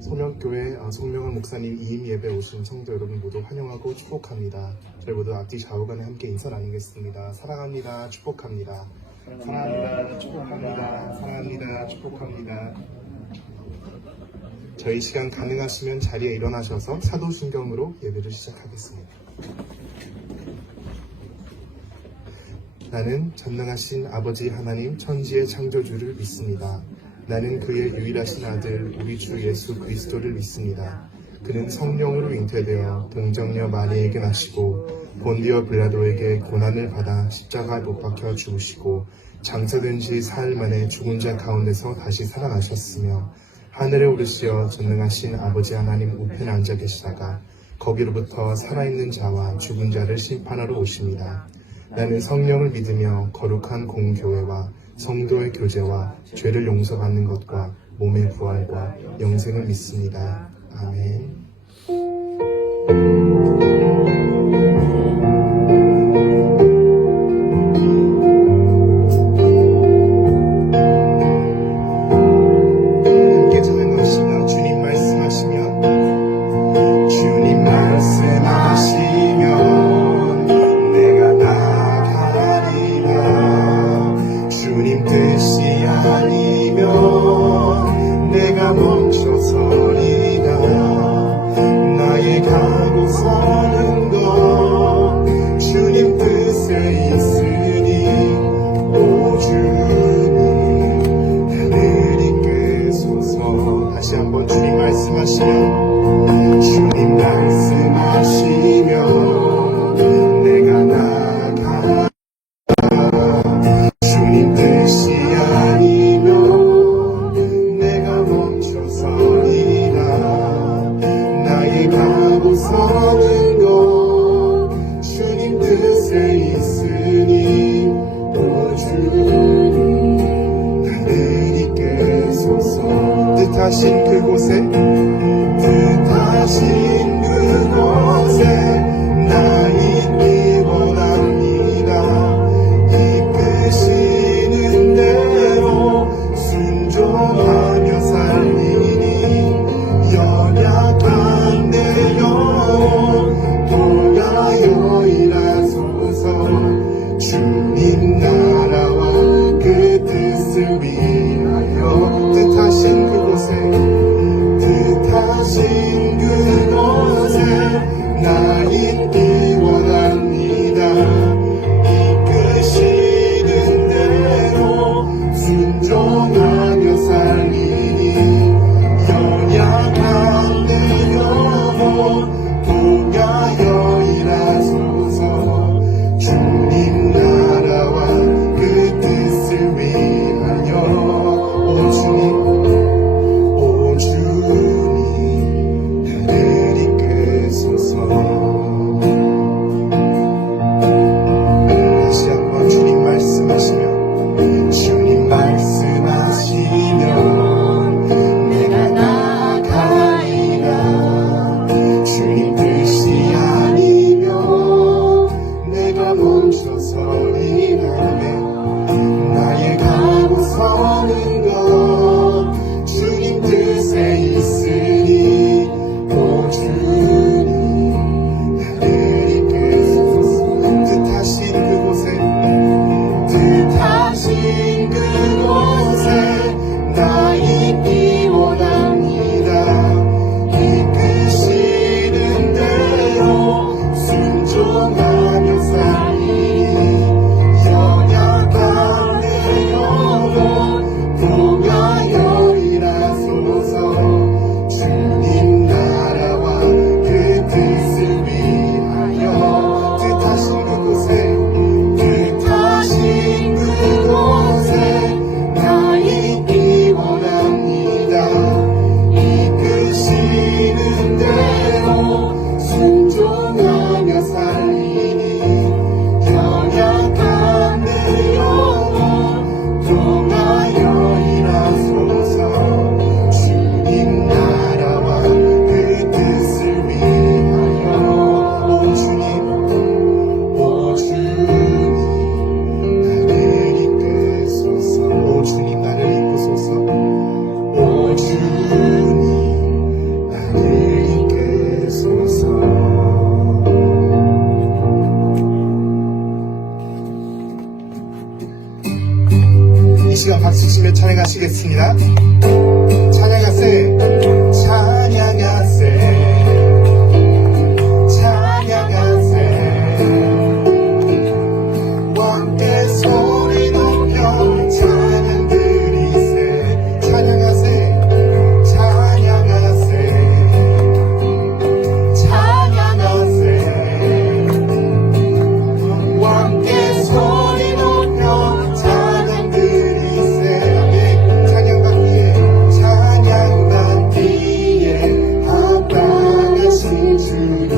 소명교회 송명원 목사님 이임 예배 오신 성도 여러분 모두 환영하고 축복합니다. 저희 모두 앞뒤 좌우간에 함께 인사 나누겠습니다. 사랑합니다. 축복합니다. 사랑합니다. 축복합니다. 사랑합니다. 축복합니다. 저희 시간 가능하시면 자리에 일어나셔서 사도신경으로 예배를 시작하겠습니다. 나는 전능하신 아버지 하나님 천지의 창조주를 믿습니다. 나는 그의 유일하신 아들 우리 주 예수 그리스도를 믿습니다. 그는 성령으로 잉태되어 동정녀 마리에게 나시고 본디어 빌라도에게 고난을 받아 십자가에 못 박혀 죽으시고 장사된 지 사흘 만에 죽은 자 가운데서 다시 살아나셨으며 하늘에 오르시어 전능하신 아버지 하나님 우편에 앉아 계시다가 거기로부터 살아있는 자와 죽은 자를 심판하러 오십니다. 나는 성령을 믿으며 거룩한 공교회와 성도의 교제와 죄를 용서받는 것과 몸의 부활과 영생을 믿습니다. 아멘. 함께 전해놓으시며 주님 말씀하시면 주님 말씀하시면 내가 나가리라. 주님 뜻이 아니면 내가 멈춰서리라. 나의 가고 서는 것 주님 뜻에 있으니 오 주님 하늘이 끄소서. 다시 한번 주님 말씀하시면 주님 말씀하시면 내가 나가. 주님 뜻이 아니면 내가 멈춰서리라. 나의 가고 서는 것 주님 뜻에 있으니 오 주님 하늘이 끄소서. 뜻하신 그곳에 나 있기 원합니다. 이끄시는 대로 순종하며 살리니 연약한 내 영혼 돌아여 일하소서. 주님 나라와 그 뜻을 위하여 뜻하신 그곳에 뜻하신 그곳에 찬양하세 찬양하세 찬양하세 왕께 소리 높여 찬양 드리세 찬양하세 찬양하세 찬양하세 왕께 소리 높여 찬양 드리세 아멘 찬양받기에 합당하신 주님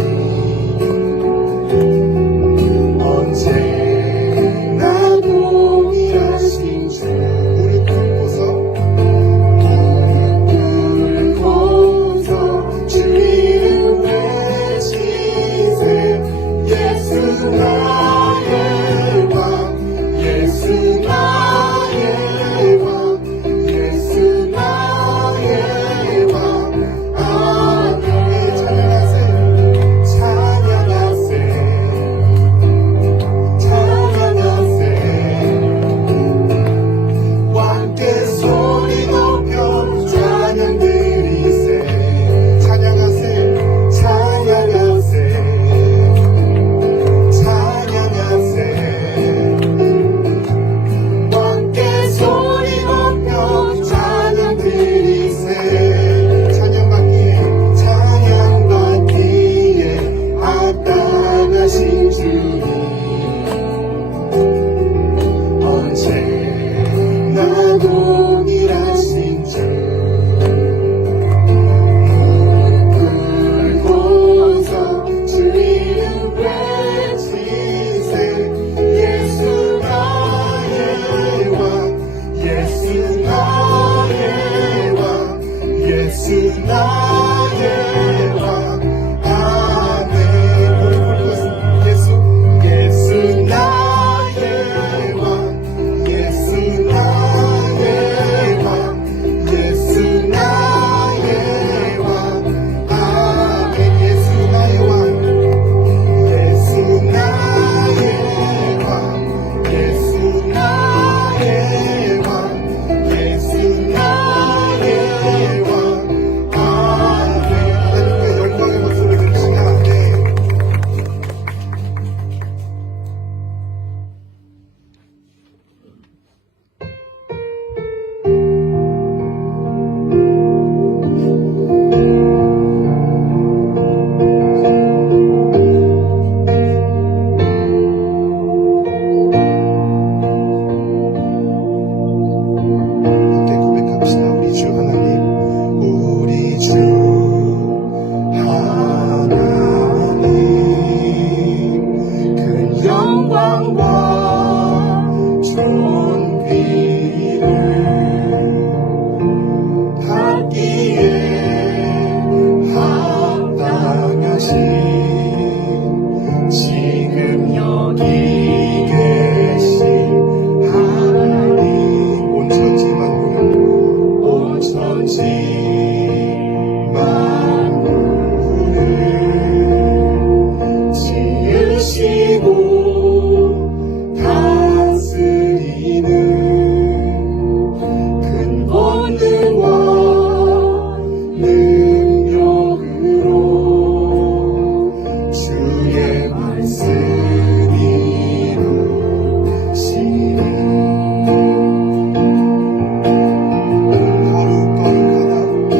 언제나 동일하신 주 무릎 꿇고서 주 이름 외치세 예수 나의 왕 예수 나의 왕 예수 나의 왕 아멘 찬양하세 찬양하세 찬양하세 왕께 소리 높여 찬양 드리세 찬양하세 찬양하세 찬양하세 왕께 소리 높여 찬양 드리세 찬양받기에 합당하신 주님 언제나 동일하신 주 무릎 꿇고서 주 이름 외치세 예수 나의 왕 예수 나의 왕 예수 나의 왕 아멘 무릎 꿇고서 예수 예수 나의 왕 예수 나의 왕 예수 나의 왕 아멘 예수 나의 왕 예수 나의 왕 예수 나의 왕 예수 나의 왕 아멘 하나님께 영광의 목소리 들으시면 아멘 함께 고백합시다. 우리 주 하나님 우리 주 하나님 큰 영광과 존귀를 받기에 합당하신 지금 여기 계신 하나님 온 천지 만물을 지으시고 다스리는 큰 권능과 능력으로 주의 말씀이 이루시니 거룩하다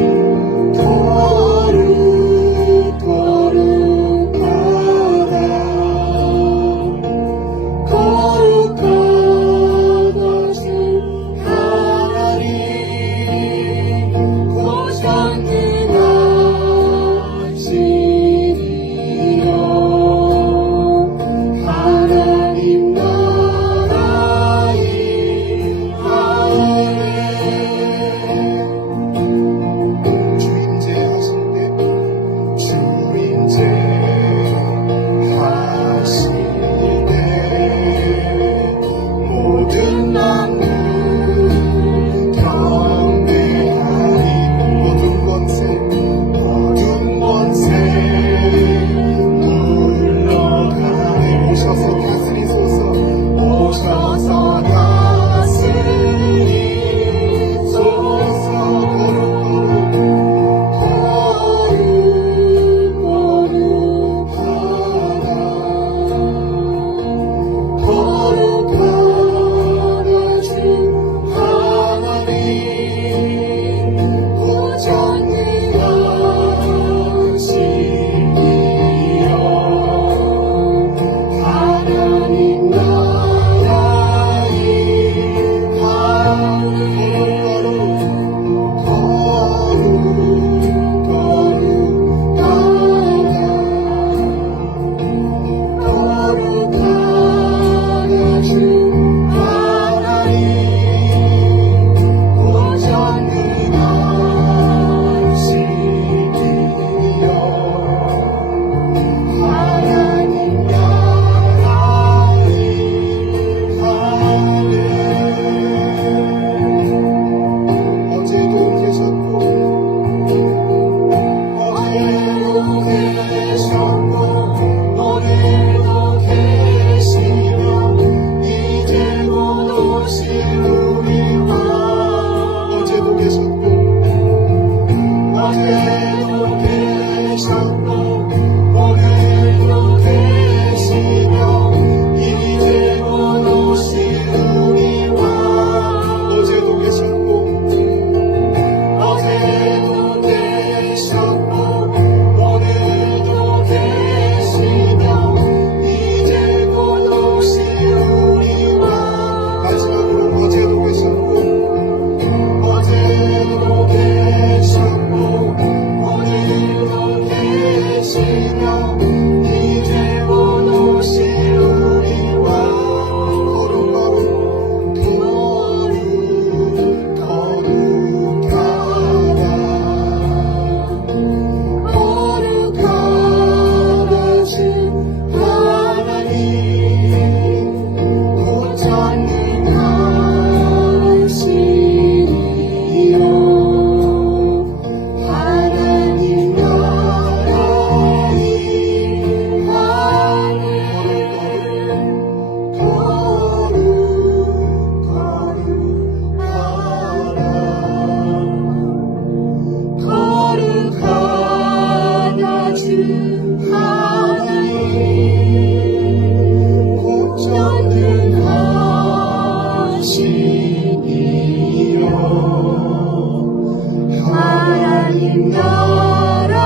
나라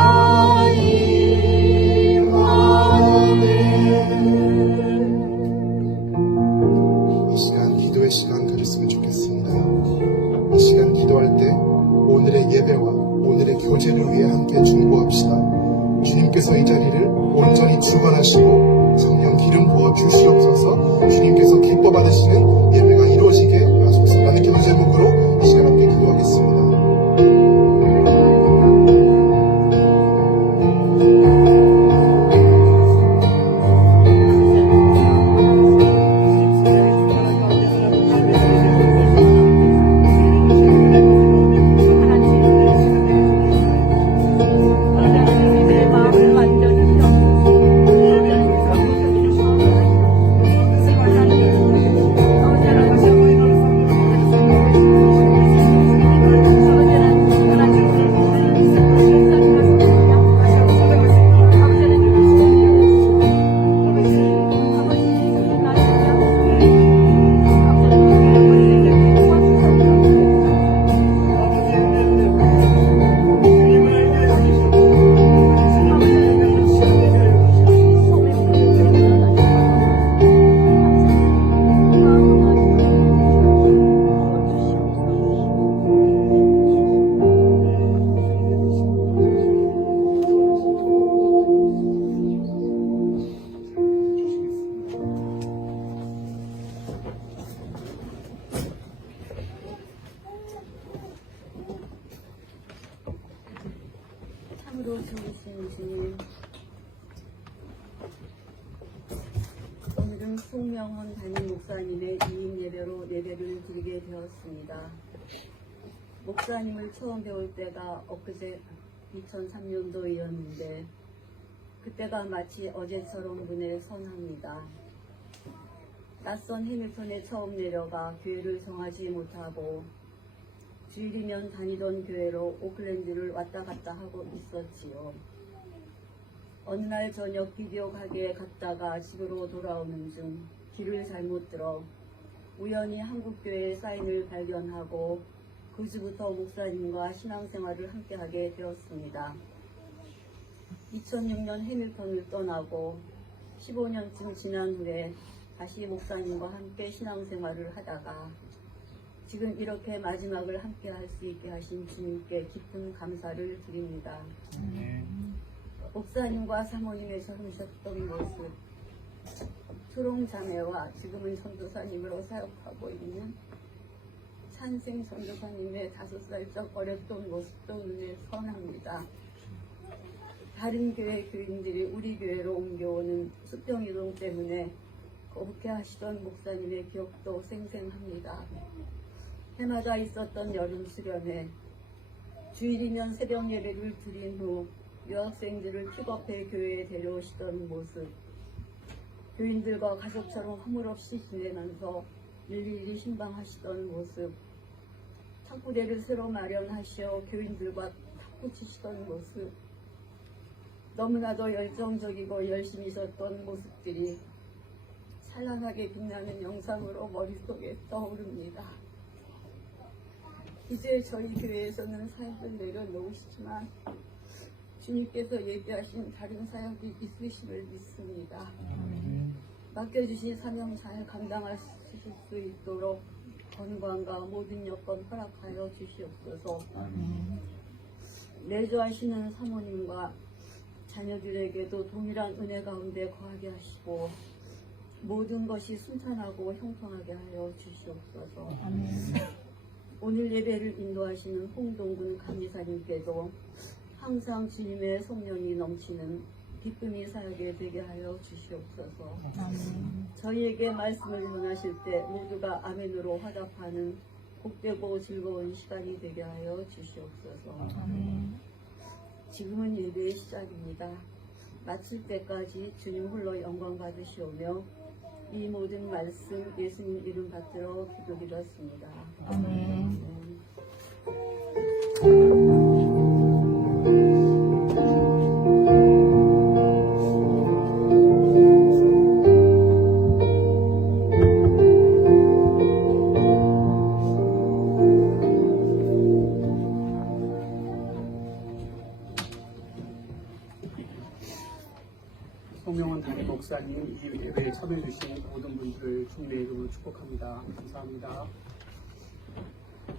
임하네. 이 시간 기도의 시간 가졌으면 좋겠습니다. 이 시간 기도할 때 오늘의 예배와 오늘의 교제를 위해 함께 중보합시다. 주님께서 이 자리를 온전히 주관하시고 성령 기름 부어 주시옵소서. 주님께서 기뻐 받으시는 예배가 이루어지게 하소서라는 기도 제목으로 이 시간 함께 기도하겠습니다. 참으로 좋으신 주님, 오늘은 송명헌 담임 목사님의 이임 예배로 예배를 드리게 되었습니다. 목사님을 처음 배울 때가 엊그제 2003년도였는데 그때가 마치 어제처럼 눈에 선합니다. 낯선 해밀턴에 처음 내려가 교회를 정하지 못하고 주일이면 다니던 교회로 오클랜드를 왔다 갔다 하고 있었지요. 어느 날 저녁 비디오 가게에 갔다가 집으로 돌아오는 중 길을 잘못 들어 우연히 한국교회의 사인을 발견하고 그 주부터 목사님과 신앙생활을 함께하게 되었습니다. 2006년 해밀턴을 떠나고 15년쯤 지난 후에 다시 목사님과 함께 신앙생활을 하다가 지금 이렇게 마지막을 함께 할 수 있게 하신 주님께 깊은 감사를 드립니다. 목사님과 사모님의 젊으셨던 모습, 초롱자매와 지금은 전도사님으로 사역하고 있는 찬생 전도사님의 5살적 어렸던 모습도 눈에 선합니다. 다른 교회 교인들이 우리 교회로 옮겨오는 수평이동 때문에 거북해 하시던 목사님의 기억도 생생합니다. 해마다 있었던 여름 수련회, 주일이면 새벽 예배를 드린 후 유학생들을 픽업해 교회에 데려오시던 모습, 교인들과 가족처럼 허물없이 지내면서 일일이 신방하시던 모습, 탁구대를 새로 마련하시어 교인들과 탁구 치시던 모습, 너무나도 열정적이고 열심히 있었던 모습들이 찬란하게 빛나는 영상으로 머릿속에 떠오릅니다. 이제 저희 교회에서는 사역을 내려놓으시지만 주님께서 예비하신 다른 사역이 있으심을 믿습니다. 맡겨주신 사명 잘 감당하실 수 있도록 건강과 모든 여건 허락하여 주시옵소서. 내조하시는 사모님과 자녀들에게도 동일한 은혜 가운데 거하게 하시고 모든 것이 순탄하고 형통하게 하여 주시옵소서. 오늘 예배를 인도하시는 홍동근 감리사님께도 항상 주님의 성령이 넘치는 기쁨이 사역에 되게 하여 주시옵소서. 저희에게 말씀을 전하실 때 모두가 아멘으로 화답하는 복되고 즐거운 시간이 되게 하여 주시옵소서. 지금은 예배의 시작입니다. 마칠 때까지 주님 홀로 영광 받으시오며 이 모든 말씀 예수님 이름 받들어 기도드렸습니다. 아멘. 송명원 담임 목사님 이 예배에 참여해주신 모든 분들을 주님의 이름으로 축복합니다. 감사합니다.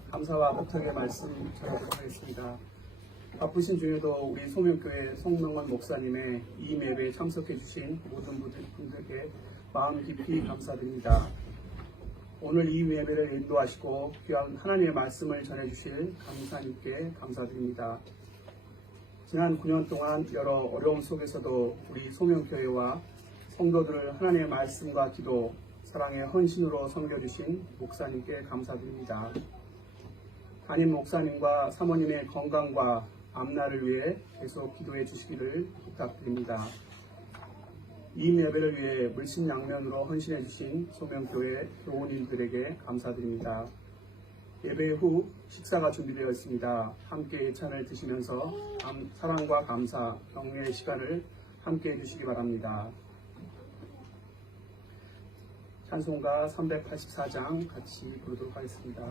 감사와 부탁의 말씀 전하도록 하겠습니다. 바쁘신 중에도 우리 소명교회 송명원 목사님의 이 예배에 참석해주신 모든 분들께 마음 깊이 감사드립니다. 오늘 이 예배를 인도하시고 귀한 하나님의 말씀을 전해주실 강사님께 감사드립니다. 지난 9년 동안 여러 어려움 속에서도 우리 소명교회와 성도들을 하나님의 말씀과 기도, 사랑의 헌신으로 섬겨주신 목사님께 감사드립니다. 담임 목사님과 사모님의 건강과 앞날을 위해 계속 기도해 주시기를 부탁드립니다. 이 예배를 위해 물심양면으로 헌신해 주신 소명교회 교우님들에게 감사드립니다. 예배 후 식사가 준비되어 있습니다. 함께 예찬을 드시면서 사랑과 감사, 격려의 시간을 함께 해주시기 바랍니다. 찬송가 384장 같이 부르도록 하겠습니다.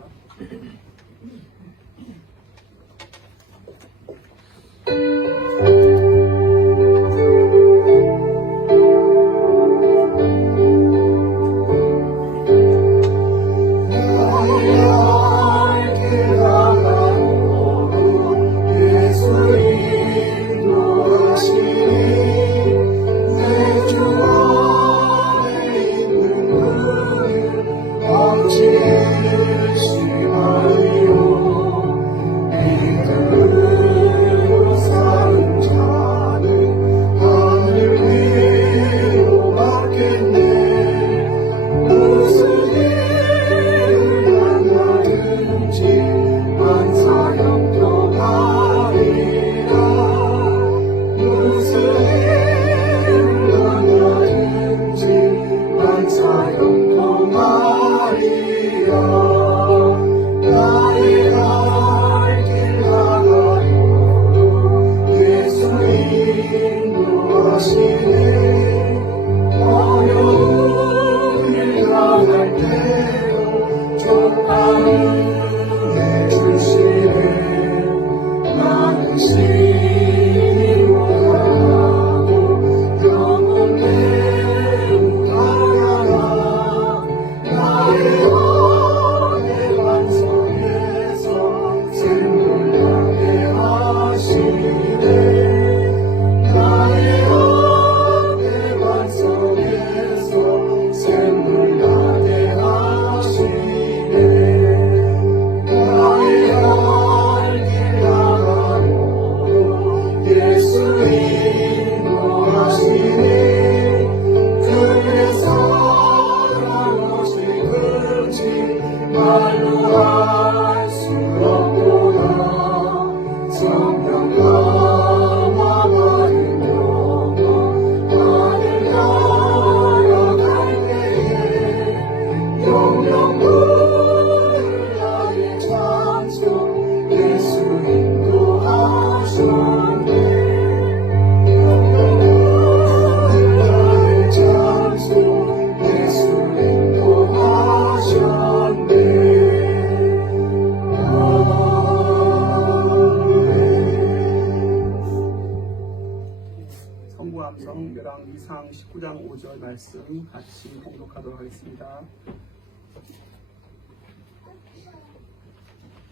성부함성 열왕기상 19장 5절 말씀 같이 봉독하도록 하겠습니다.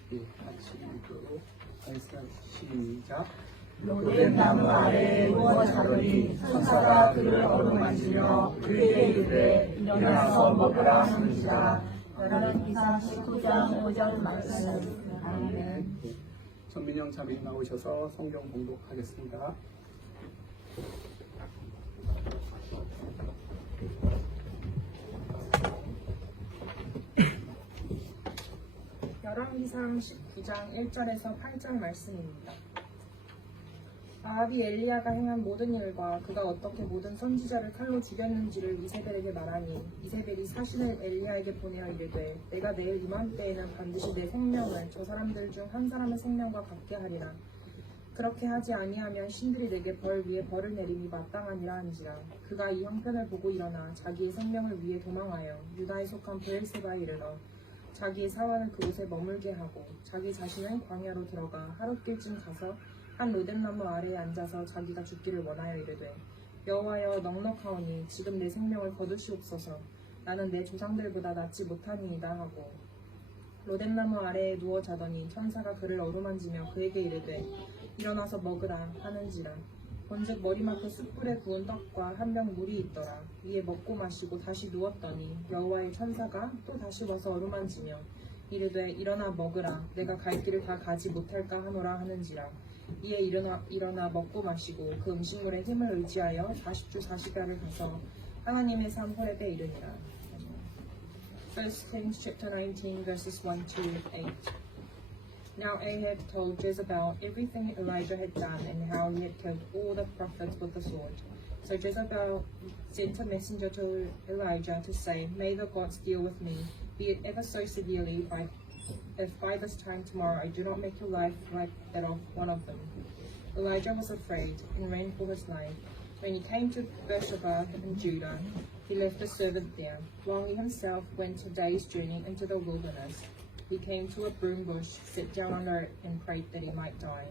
같이 읽도록 하겠습니다. 시작. 로뎀 나무 아래에 누워 자더니 천사가 그를 어루만지며 그에게 이르되 일어나서 먹으라 하는지라. 열왕기상 19장 5절 말씀. 아멘. 전민영 자매님 나오셔서 성경 봉독하겠습니다. 열왕기상 19장 1절에서 8절 말씀입니다. 아합이 엘리야가 행한 모든 일과 그가 어떻게 모든 선지자를 칼로 죽였는지를 이세벨에게 말하니 이세벨이 사신을 엘리야에게 보내어 이르되 내가 내일 이맘때에는 반드시 내 생명을 저 사람들 중 한 사람의 생명과 같게 하리라. 그렇게 하지 아니하면 신들이 내게 벌 위에 벌을 내림이 마땅하니라 한지라. 그가 이 형편을 보고 일어나 자기의 생명을 위해 도망하여 유다에 속한 브엘세바에 이르러 자기의 사환을 그곳에 머물게 하고 자기 자신은 광야로 들어가 하룻길쯤 가서 한 로뎀나무 아래에 앉아서 자기가 죽기를 원하여 이르되 여호와여 넉넉하오니 지금 내 생명을 거두시옵소서. 나는 내 조상들보다 낫지 못하니이다 하고 로뎀나무 아래에 누워 자더니 천사가 그를 어루만지며 그에게 이르되 일어나서 먹으라 하는지라. 본즉 머리맡에 숯불에 구운 떡과 한 병 물이 있더라. 이에 먹고 마시고 다시 누웠더니 여호와의 천사가 또 다시 와서 어루만지며 이르되 일어나 먹으라. 내가 갈 길을 다 가지 못할까 하노라 하는지라. 이에 일어나 먹고 마시고 그 음식물의 힘을 의지하여 40주 40야를 가서 하나님의 산 호렙에 이르니라. 1 Kings chapter 19 verses 1 to 8. Now Ahab told Jezebel everything Elijah had done and how he had killed all the prophets with the sword. So Jezebel sent a messenger to Elijah to say, May the gods deal with me, be it ever so severely, if by this time tomorrow I do not make your life like that of one of them. Elijah was afraid and ran for his life. When he came to Beersheba in Judah, he left a servant there, while he himself went a day's journey into the wilderness. He came to a broom bush, sat down under it, and prayed that he might die.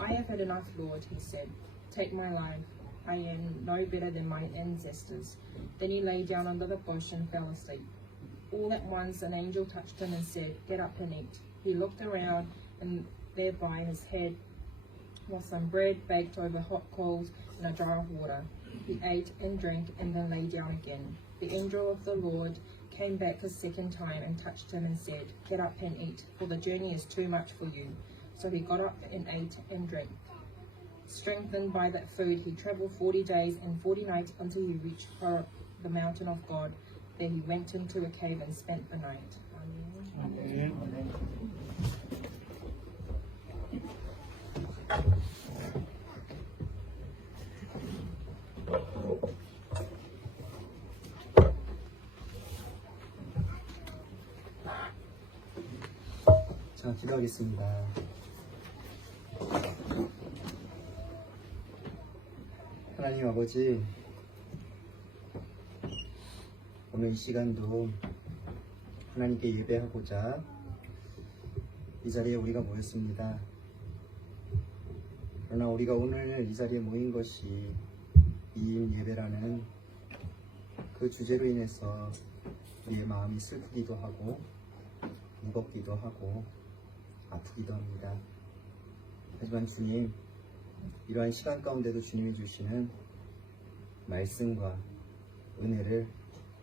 I have had enough, Lord, he said. Take my life. I am no better than my ancestors. Then he lay down under the bush and fell asleep. All at once an angel touched him and said, Get up and eat. He looked around, and there by his head was some bread baked over hot coals and a jar of water. He ate and drank and then lay down again. The angel of the Lord came back a second time and touched him and said, Get up and eat, for the journey is too much for you. So he got up and ate and drank. Strengthened by that food, he traveled 40 days and 40 nights until he reached the mountain of God. There he went into a cave and spent the night. Amen. 자, 기도하겠습니다. 하나님 아버지, 오늘 이 시간도 하나님께 예배하고자 이 자리에 우리가 모였습니다. 그러나 우리가 오늘 이 자리에 모인 것이 이임 예배라는 그 주제로 인해서 우리의 마음이 슬프기도 하고 무겁기도 하고 아프기도 합니다. 하지만 주님, 이러한 시간 가운데도 주님이 주시는 말씀과 은혜를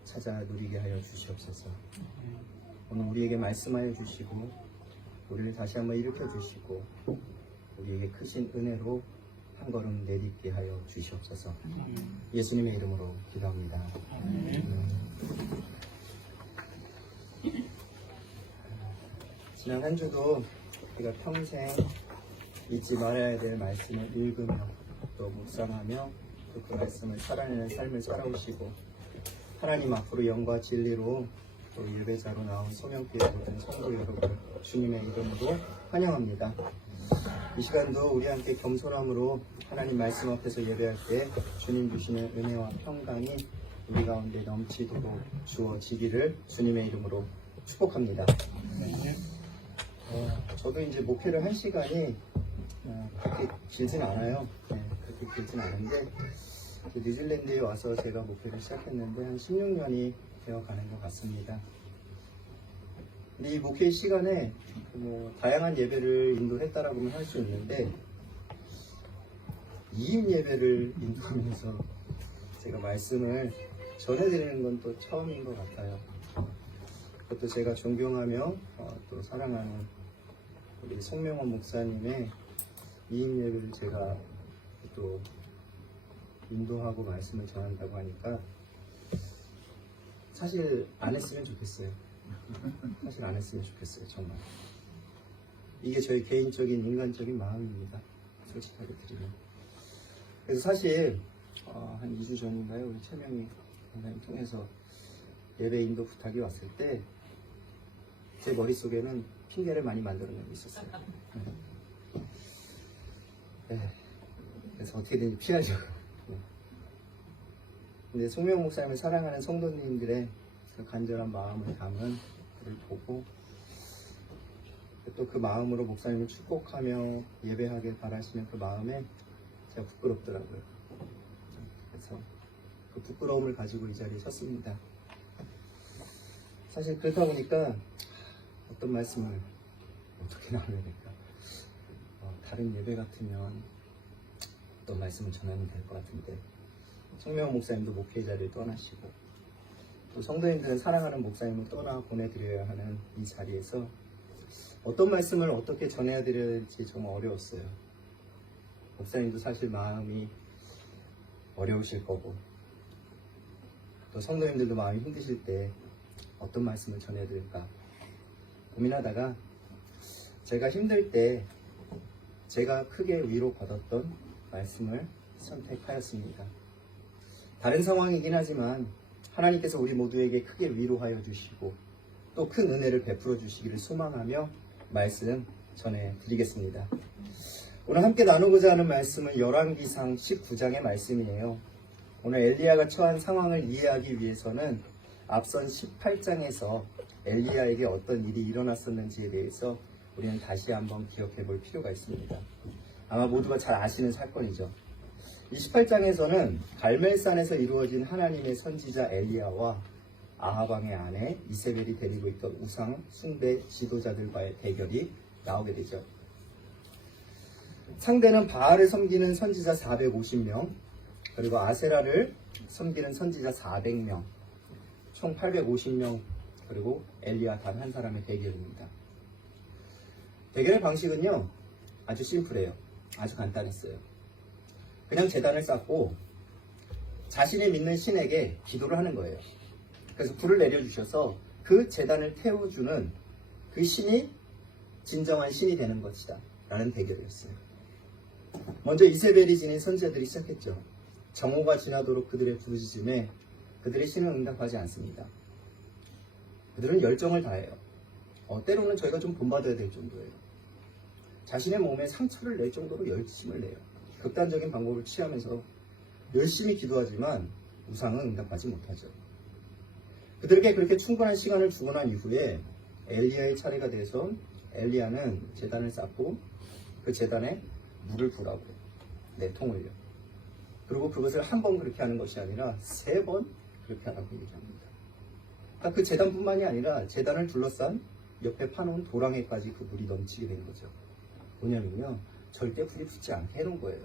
찾아 누리게 하여 주시옵소서. 오늘 우리에게 말씀하여 주시고 우리를 다시 한번 일으켜 주시고 우리에게 크신 은혜로 한 걸음 내딛게 하여 주시옵소서. 예수님의 이름으로 기도합니다. 지난 한 주도 우리가 평생 잊지 말아야 될 말씀을 읽으며 또 묵상하며 또 그 말씀을 살아내는 삶을 살아오시고 하나님 앞으로 영과 진리로 또 예배자로 나온 소명교회 모든 성도 여러분 주님의 이름으로 환영합니다. 이 시간도 우리 함께 겸손함으로 하나님 말씀 앞에서 예배할 때 주님 주시는 은혜와 평강이 우리 가운데 넘치도록 주어지기를 주님의 이름으로 축복합니다. 저도 이제 목회를 한 시간이 그렇게 길진 않아요. 그렇게 길진 않은데 뉴질랜드에 와서 제가 목회를 시작했는데 한 16년이 되어가는 것 같습니다. 근데 이 목회 시간에 다양한 예배를 인도했다라고 할 수 있는데 2인 예배를 인도하면서 제가 말씀을 전해드리는 건 또 처음인 것 같아요. 그것도 제가 존경하며 또 사랑하는 우리 송명원 목사님의 2인 예배를 제가 또 인도하고 말씀을 전한다고 하니까 사실 안 했으면 좋겠어요. 사실 안 했으면 좋겠어요. 정말 이게 저희 개인적인 인간적인 마음입니다. 솔직하게 드리면. 그래서 사실 한 2주 전인가요? 우리 채명이 강사님 통해서 예배 인도 부탁이 왔을 때 제 머릿속에는 핑계를 많이 만들어내고 있었어요. 그래서 어떻게든지 피하려고. 근데 송명 목사님을 사랑하는 성도님들의 그 간절한 마음을 담은 글을 보고 또 그 마음으로 목사님을 축복하며 예배하길 바라시는 그 마음에 제가 부끄럽더라고요. 그래서 그 부끄러움을 가지고 이 자리에 섰습니다. 사실 그렇다 보니까 어떤 말씀을 어떻게 나눠야 될까? 다른 예배 같으면 어떤 말씀을 전하면 될 것 같은데 청명호 목사님도 목회 자리를 떠나시고 또 성도님들은 사랑하는 목사님을 떠나 보내드려야 하는 이 자리에서 어떤 말씀을 어떻게 전해야 될지 정말 어려웠어요. 목사님도 사실 마음이 어려우실 거고 또 성도님들도 마음이 힘드실 때 어떤 말씀을 전해야 될까 고민하다가 제가 힘들 때 제가 크게 위로받았던 말씀을 선택하였습니다. 다른 상황이긴 하지만 하나님께서 우리 모두에게 크게 위로하여 주시고 또 큰 은혜를 베풀어 주시기를 소망하며 말씀 전해드리겠습니다. 오늘 함께 나누고자 하는 말씀은 열왕기상 19장의 말씀이에요. 오늘 엘리야가 처한 상황을 이해하기 위해서는 앞선 18장에서 엘리야에게 어떤 일이 일어났었는지에 대해서 우리는 다시 한번 기억해 볼 필요가 있습니다. 아마 모두가 잘 아시는 사건이죠. 28장에서는 갈멜산에서 이루어진 하나님의 선지자 엘리야와 아하방의 아내 이세벨이 데리고 있던 우상 숭배 지도자들과의 대결이 나오게 되죠. 상대는 바알을 섬기는 선지자 450명, 그리고 아세라를 섬기는 선지자 400명, 총 850명, 그리고 엘리야 단 한 사람의 대결입니다. 대결의 방식은요, 아주 심플해요. 아주 간단했어요. 그냥 제단을 쌓고 자신이 믿는 신에게 기도를 하는 거예요. 그래서 불을 내려주셔서 그 제단을 태워주는 그 신이 진정한 신이 되는 것이다 라는 대결이었어요. 먼저 이세벨이 지닌 선지자들이 시작했죠. 정오가 지나도록 그들의 부르짖음에 그들의 신은 응답하지 않습니다. 그들은 열정을 다해요. 때로는 저희가 좀 본받아야 될 정도예요. 자신의 몸에 상처를 낼 정도로 열심을 내요. 극단적인 방법을 취하면서 열심히 기도하지만 우상은 응답하지 못하죠. 그들에게 그렇게 충분한 시간을 주고 난 이후에 엘리야의 차례가 돼서 엘리야는 제단을 쌓고 그 제단에 물을 부라고 4통을요. 그리고 그것을 한 번 그렇게 하는 것이 아니라 3번 그렇게 하라고 얘기합니다. 그러니까 그 제단뿐만이 아니라 제단을 둘러싼 옆에 파놓은 도랑에까지 그 물이 넘치게 된 거죠. 뭐냐면요, 절대 불이 붙지 않게 해놓은 거예요.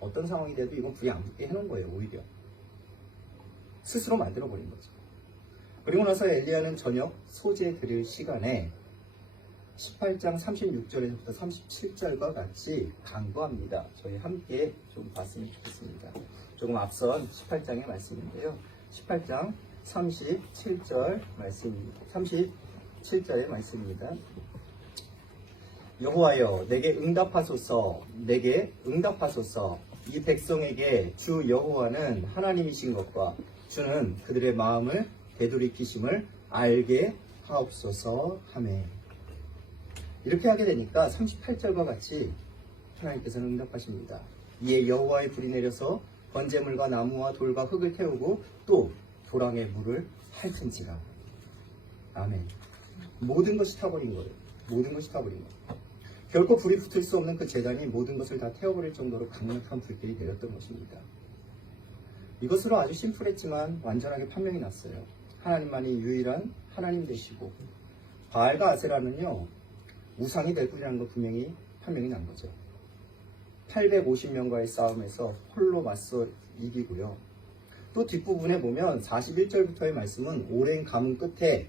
어떤 상황이 돼도 이건 불이 안 붙게 해놓은 거예요. 오히려 스스로 만들어버린 거죠. 그리고 나서 엘리야는 저녁 소재 드릴 시간에 18장 36절에서부터 37절과 같이 강구합니다. 저희 함께 좀 봤으면 좋겠습니다. 조금 앞선 18장의 말씀인데요. 18장 37절 말씀입니다. 37절의 말씀입니다. 여호와여 내게 응답하소서, 내게 응답하소서. 이 백성에게 주 여호와는 하나님이신 것과 주는 그들의 마음을 되돌이키심을 알게 하옵소서 하매. 이렇게 하게 되니까 38절과 같이 하나님께서는 응답하십니다. 이에 여호와의 불이 내려서 번제물과 나무와 돌과 흙을 태우고 또 도랑의 물을 핥은지라. 아멘. 모든 것이 타버린 거예요. 모든 것이 타버린 거예요. 결코 불이 붙을 수 없는 그 제단이 모든 것을 다 태워버릴 정도로 강력한 불길이 내렸던 것입니다. 이것으로 아주 심플했지만 완전하게 판명이 났어요. 하나님만이 유일한 하나님 되시고 바알과 아세라는요 우상이 될 뿐이라는 거 분명히 판명이 난 거죠. 850명과의 싸움에서 홀로 맞서 이기고요. 또 뒷부분에 보면 41절부터의 말씀은 오랜 가뭄 끝에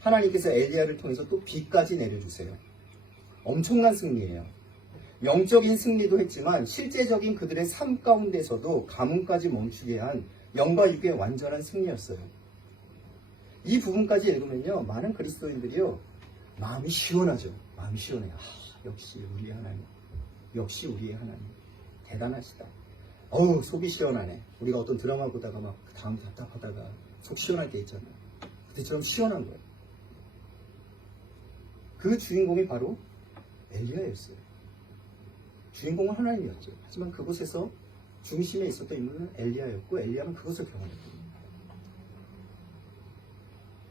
하나님께서 엘리야를 통해서 또 비까지 내려주세요. 엄청난 승리예요. 영적인 승리도 했지만 실제적인 그들의 삶 가운데서도 가뭄까지 멈추게 한 영과 육의 완전한 승리였어요. 이 부분까지 읽으면요 많은 그리스도인들이요 마음이 시원하죠. 마음이 시원해요. 역시 우리의 하나님, 역시 우리의 하나님 대단하시다. 어우 속이 시원하네. 우리가 어떤 드라마 보다가 막 다음 답답하다가 속 시원할 때 있잖아요. 그때처럼 시원한 거예요. 그 주인공이 바로 엘리야였어요. 주인공은 하나님이었죠. 하지만 그곳에서 중심에 있었던 인물은 엘리야였고 엘리야는 그것을 경험했습니다.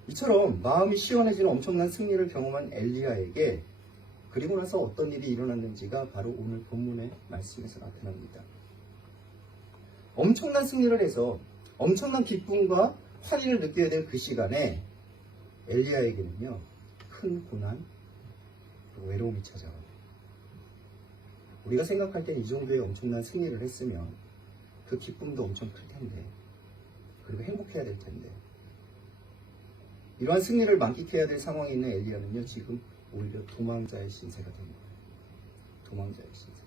이처럼 마음이 시원해지는 엄청난 승리를 경험한 엘리야에게 그리고 나서 어떤 일이 일어났는지가 바로 오늘 본문의 말씀에서 나타납니다. 엄청난 승리를 해서 엄청난 기쁨과 환희를 느껴야 될 그 시간에 엘리야에게는요, 큰 고난, 그리고 외로움이 찾아와요. 우리가 생각할 때 이 정도의 엄청난 승리를 했으면 그 기쁨도 엄청 클 텐데, 그리고 행복해야 될 텐데, 이러한 승리를 만끽해야 될 상황에 있는 엘리야는요, 지금 오히려 도망자의 신세가 된 거예요. 도망자의 신세.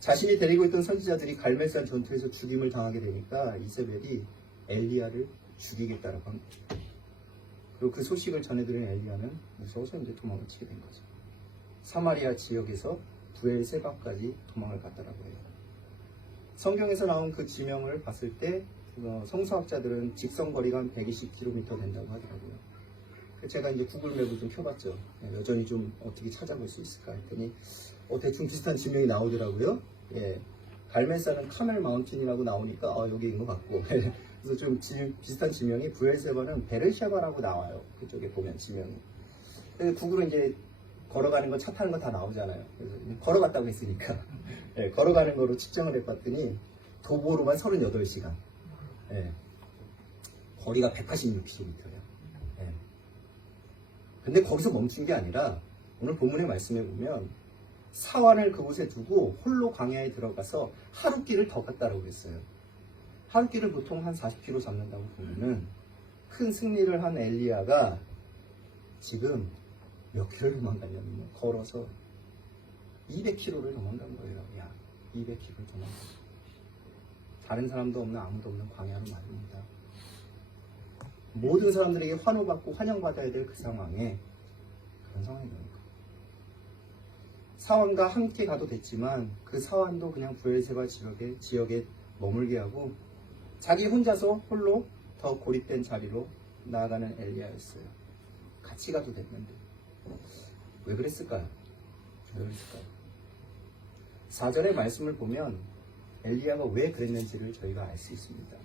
자신이 데리고 있던 선지자들이 갈멜산 전투에서 죽임을 당하게 되니까 이세벨이 엘리야를 죽이겠다라고 합니다. 그리고 그 소식을 전해들은 엘리야는 무서워서 이제 도망을 치게 된 거죠. 사마리아 지역에서 부엘세바까지 도망을 갔다라고 해요. 성경에서 나온 그 지명을 봤을 때 성서학자들은 직선거리가 한 120km 된다고 하더라고요. 제가 이제 구글맵을 좀 켜봤죠. 여전히 좀 어떻게 찾아볼 수 있을까 했더니 대충 비슷한 지명이 나오더라고요. 예, 갈멜산은 카멜 마운틴이라고 나오니까 여기인 것 같고 그래서 좀 비슷한 지명이 부엘세바는 베르샤바라고 나와요. 그쪽에 보면 지명이. 그래서 구글은 이제 걸어가는 거, 차 타는 거 다 나오잖아요. 그래서 걸어갔다고 했으니까 예, 걸어가는 거로 측정을 해봤더니 도보로만 38시간. 예, 거리가 186km예요. 예. 근데 거기서 멈춘 게 아니라 오늘 본문의 말씀에 보면 사환을 그곳에 두고 홀로 광야에 들어가서 하루길을 더 갔다라고 그랬어요. 하루길을 보통 한 40km 잡는다고 보면은 큰 승리를 한 엘리야가 지금 몇 킬로를 도망갔냐면 걸어서 200km를 도망간 거예요. 야, 200km를 도망간 거예요. 다른 사람도 없는, 아무도 없는 광야로 말입니다. 모든 사람들에게 환호받고 환영받아야 될 그 상황에 그런 상황이 됩니다. 사환과 함께 가도 됐지만 그 사환도 그냥 부엘세바 지역에 머물게 하고 자기 혼자서 홀로 더 고립된 자리로 나아가는 엘리야였어요. 같이 가도 됐는데 왜 그랬을까요? 왜 그랬을까요? 4절의 말씀을 보면 엘리야가 왜 그랬는지를 저희가 알 수 있습니다.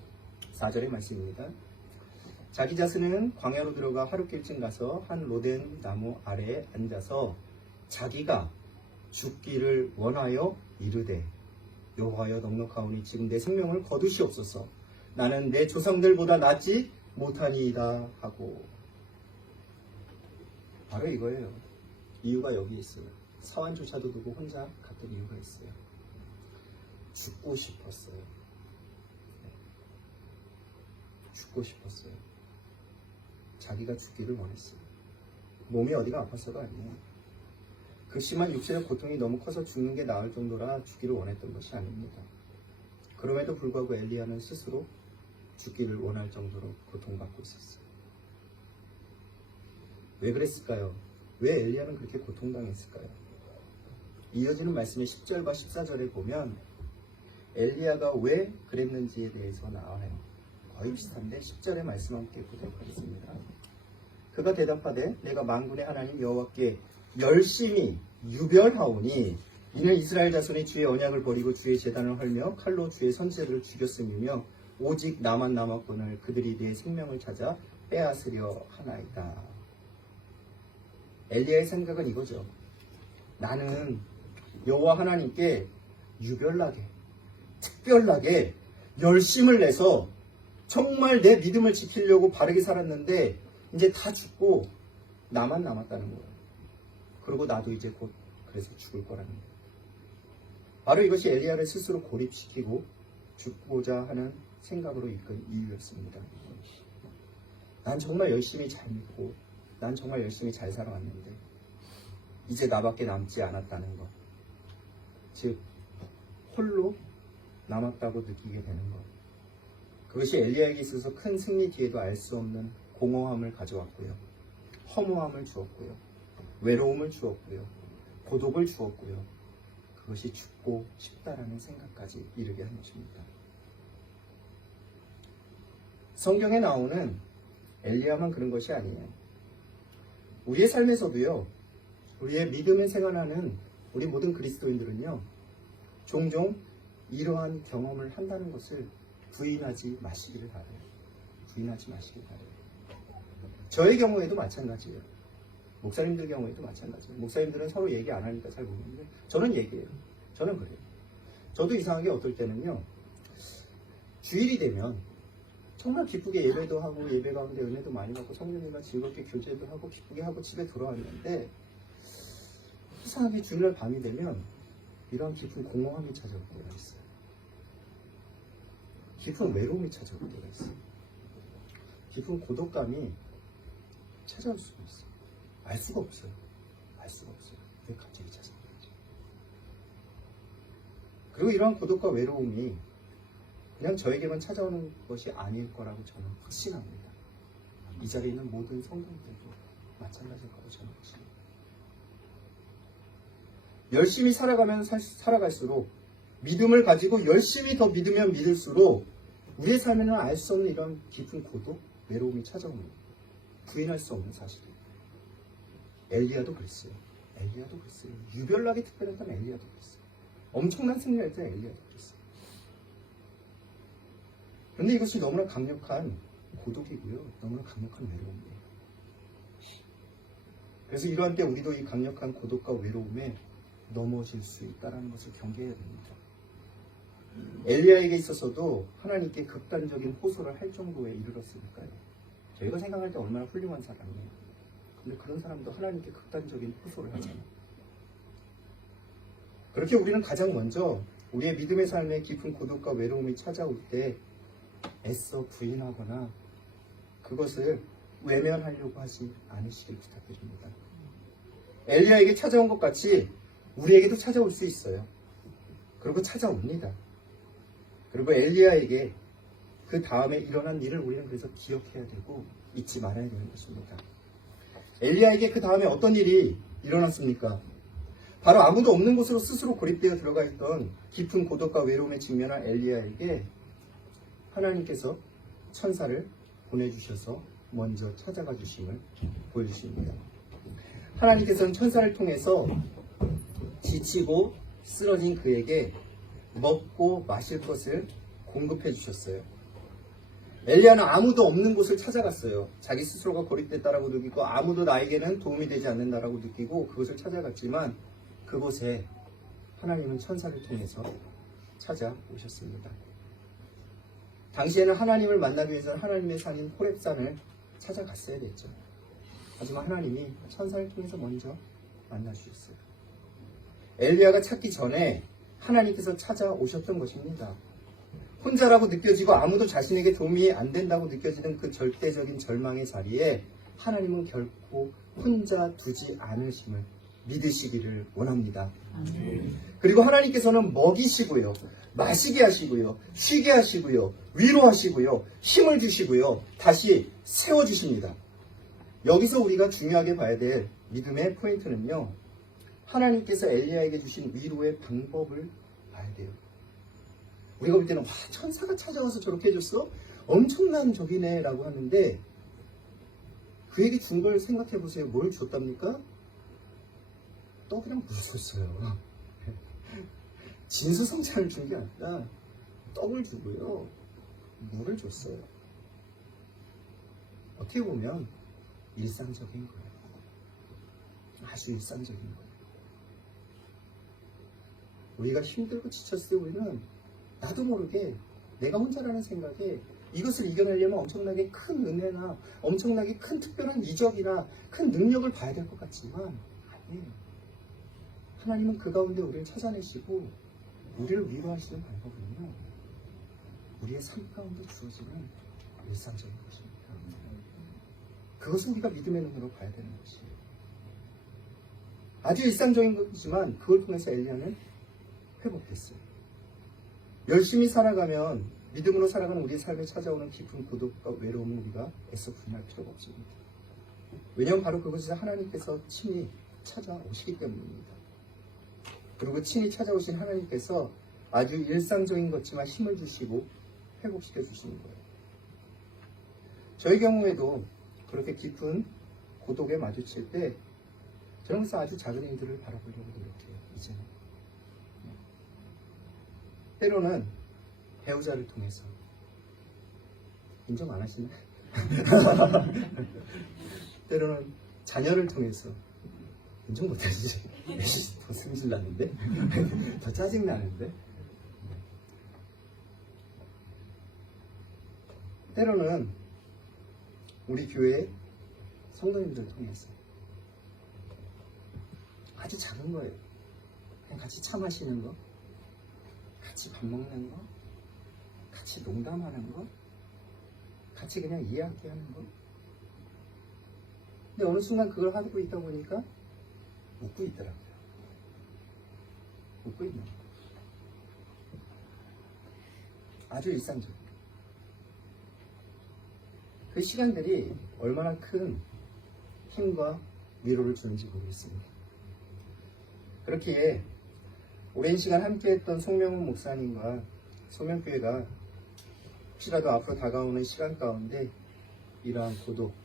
4절의 말씀입니다. 자기 자신은 광야로 들어가 하루길쯤 가서 한 로덴 나무 아래에 앉아서 자기가 죽기를 원하여 이르되 여호와여 넉넉하오니 지금 내 생명을 거두시옵소서. 나는 내 조상들보다 낫지 못하니이다 하고. 바로 이거예요. 이유가 여기 있어요. 사환조차도 두고 혼자 갔던 이유가 있어요. 죽고 싶었어요. 죽고 싶었어요. 자기가 죽기를 원했어요. 몸이 어디가 아파서가 아니에요. 그 심한 육체의 고통이 너무 커서 죽는 게 나을 정도라 죽기를 원했던 것이 아닙니다. 그럼에도 불구하고 엘리야는 스스로 죽기를 원할 정도로 고통받고 있었어요. 왜 그랬을까요? 왜 엘리야는 그렇게 고통당했을까요? 이어지는 말씀의 10절과 14절에 보면 엘리야가 왜 그랬는지에 대해서 나와요. 거의 비슷한데 10절의 말씀 함께 보도록 하겠습니다. 그가 대답하되 내가 만군의 하나님 여호와께 열심히 유별하오니 이는 이스라엘 자손이 주의 언약을 버리고 주의 제단을 헐며 칼로 주의 선지자들을 죽였음이며 오직 나만 남았거늘 그들이 내 생명을 찾아 빼앗으려 하나이다. 엘리야의 생각은 이거죠. 나는 여호와 하나님께 유별나게, 특별하게 열심을 내서 정말 내 믿음을 지키려고 바르게 살았는데 이제 다 죽고 나만 남았다는 거예요. 그리고 나도 이제 곧 그래서 죽을 거라는 거예요. 바로 이것이 엘리야를 스스로 고립시키고 죽고자 하는 생각으로 이끈 이유였습니다. 난 정말 열심히 잘 믿고 난 정말 열심히 잘 살아왔는데 이제 나밖에 남지 않았다는 것, 즉 홀로 남았다고 느끼게 되는 것, 그것이 엘리야에게 있어서 큰 승리 뒤에도 알 수 없는 공허함을 가져왔고요, 허무함을 주었고요, 외로움을 주었고요, 고독을 주었고요, 그것이 죽고 싶다라는 생각까지 이르게 한 것입니다. 성경에 나오는 엘리야만 그런 것이 아니에요. 우리의 삶에서도요, 우리의 믿음을 생활하는 우리 모든 그리스도인들은요, 종종 이러한 경험을 한다는 것을 부인하지 마시기를 바라요. 부인하지 마시기를 바라요. 저의 경우에도 마찬가지예요. 목사님들 경우에도 마찬가지예요. 목사님들은 서로 얘기 안 하니까 잘 모르는데 저는 얘기해요. 저는 그래요. 저도 이상하게 어떨 때는요, 주일이 되면 정말 기쁘게 예배도 하고 예배 가운데 은혜도 많이 받고 성령님과 즐겁게 교제도 하고 기쁘게 하고 집에 돌아왔는데 이상하게 주일날 밤이 되면 이러한 깊은 공허함이 찾아올 때가 있어요. 깊은 외로움이 찾아올 때가 있어요. 깊은 고독감이 찾아올 수가 있어요. 알 수가 없어요. 알 수가 없어요. 왜 갑자기 찾아오는지. 그리고 이러한 고독과 외로움이 그냥 저에게만 찾아오는 것이 아닐 거라고 저는 확신합니다. 이 자리에 있는 모든 성도들도 마찬가지일 거라고 저는 확신합니다. 열심히 살아갈수록 믿음을 가지고 열심히 더 믿으면 믿을수록 우리의 삶에는 알 수 없는 이런 깊은 고독, 외로움이 찾아옵니다. 부인할 수 없는 사실이에요. 엘리야도 그랬어요. 엘리야도 그랬어요. 유별나게 특별했던 엘리야도 그랬어요. 엄청난 승리할 때 엘리야도 그랬어요. 그런데 이것이 너무나 강력한 고독이고요. 너무나 강력한 외로움이에요. 그래서 이러한 때 우리도 이 강력한 고독과 외로움에 넘어질 수 있다는 것을 경계해야 됩니다. 엘리야에게 있어서도 하나님께 극단적인 호소를 할 정도에 이르렀으니까요. 저희가 생각할 때 얼마나 훌륭한 사람이에요. 근데 그런 사람도 하나님께 극단적인 호소를 하잖아요. 그렇게 우리는 가장 먼저 우리의 믿음의 삶에 깊은 고독과 외로움이 찾아올 때 애써 부인하거나 그것을 외면하려고 하지 않으시길 부탁드립니다. 엘리야에게 찾아온 것 같이 우리에게도 찾아올 수 있어요. 그리고 찾아옵니다. 그리고 엘리야에게 그 다음에 일어난 일을 우리는 그래서 기억해야 되고 잊지 말아야 되는 것입니다. 엘리야에게 그 다음에 어떤 일이 일어났습니까? 바로 아무도 없는 곳으로 스스로 고립되어 들어가 있던 깊은 고독과 외로움에 직면한 엘리야에게 하나님께서 천사를 보내주셔서 먼저 찾아가 주심을 보여주십니다. 하나님께서는 천사를 통해서 지치고 쓰러진 그에게 먹고 마실 것을 공급해 주셨어요. 엘리야는 아무도 없는 곳을 찾아갔어요. 자기 스스로가 고립됐다라고 느끼고 아무도 나에게는 도움이 되지 않는다라고 느끼고 그곳을 찾아갔지만 그곳에 하나님은 천사를 통해서 찾아오셨습니다. 당시에는 하나님을 만나기 위해서는 하나님의 산인 호렙산을 찾아갔어야 됐죠. 하지만 하나님이 천사를 통해서 먼저 만나주셨어요. 엘리야가 찾기 전에 하나님께서 찾아오셨던 것입니다. 혼자라고 느껴지고 아무도 자신에게 도움이 안 된다고 느껴지는 그 절대적인 절망의 자리에 하나님은 결코 혼자 두지 않으심을 믿으시기를 원합니다. 그리고 하나님께서는 먹이시고요, 마시게 하시고요, 쉬게 하시고요, 위로하시고요, 힘을 주시고요, 다시 세워주십니다. 여기서 우리가 중요하게 봐야 될 믿음의 포인트는요, 하나님께서 엘리야에게 주신 위로의 방법을 봐야 돼요. 우리가 볼 때는 와, 천사가 찾아와서 저렇게 해줬어? 엄청난 적이네 라고 하는데 그에게 준 걸 생각해 보세요. 뭘 줬답니까? 떡이랑 물 줬어요. 진수성찬을 준 게 아니라 떡을 주고요, 물을 줬어요. 어떻게 보면 일상적인 거예요. 아주 일상적인 거예요. 우리가 힘들고 지쳤을 때 우리는 나도 모르게 내가 혼자라는 생각에 이것을 이겨내려면 엄청나게 큰 은혜나 엄청나게 큰 특별한 이적이나 큰 능력을 봐야 될 것 같지만 아니에요. 하나님은 그 가운데 우리를 찾아내시고 우리를 위로하시는 방법은요, 우리의 삶 가운데 주어지는 일상적인 것입니다. 그것을 우리가 믿음의 눈으로 봐야 되는 것이에요. 아주 일상적인 것이지만 그걸 통해서 엘리야는 회복됐어요. 열심히 살아가면 믿음으로 살아가는 우리의 삶에 찾아오는 깊은 고독과 외로움을 우리가 애써 부인할 필요가 없습니다. 왜냐하면 바로 그것이 하나님께서 친히 찾아오시기 때문입니다. 그리고 친히 찾아오신 하나님께서 아주 일상적인 것지만 힘을 주시고 회복시켜 주시는 거예요. 저희 경우에도 그렇게 깊은 고독에 마주칠 때 저는 그래서 아주 작은 일들을 바라보려고 노력해요. 이제는 때로는 배우자를 통해서 인정 안 하시네? 때로는 자녀를 통해서 인정 못 하시지? 더 승질 나는데? 더 짜증 나는데? 때로는 우리 교회 성도님들 통해서 아주 작은 거예요. 그냥 같이 차 마시는 거, 같이 밥 먹는 거, 같이 농담하는 거, 같이 그냥 이야기하는 거. 근데 어느 순간 그걸 하고 있다 보니까 웃고 있더라고요. 웃고 있는 거. 아주 일상적. 그 시간들이 얼마나 큰 힘과 위로를 주는지 모르겠습니다. 그렇기에 오랜 시간 함께했던 송명훈 목사님과 소명교회가 혹시라도 앞으로 다가오는 시간 가운데 이러한 고독,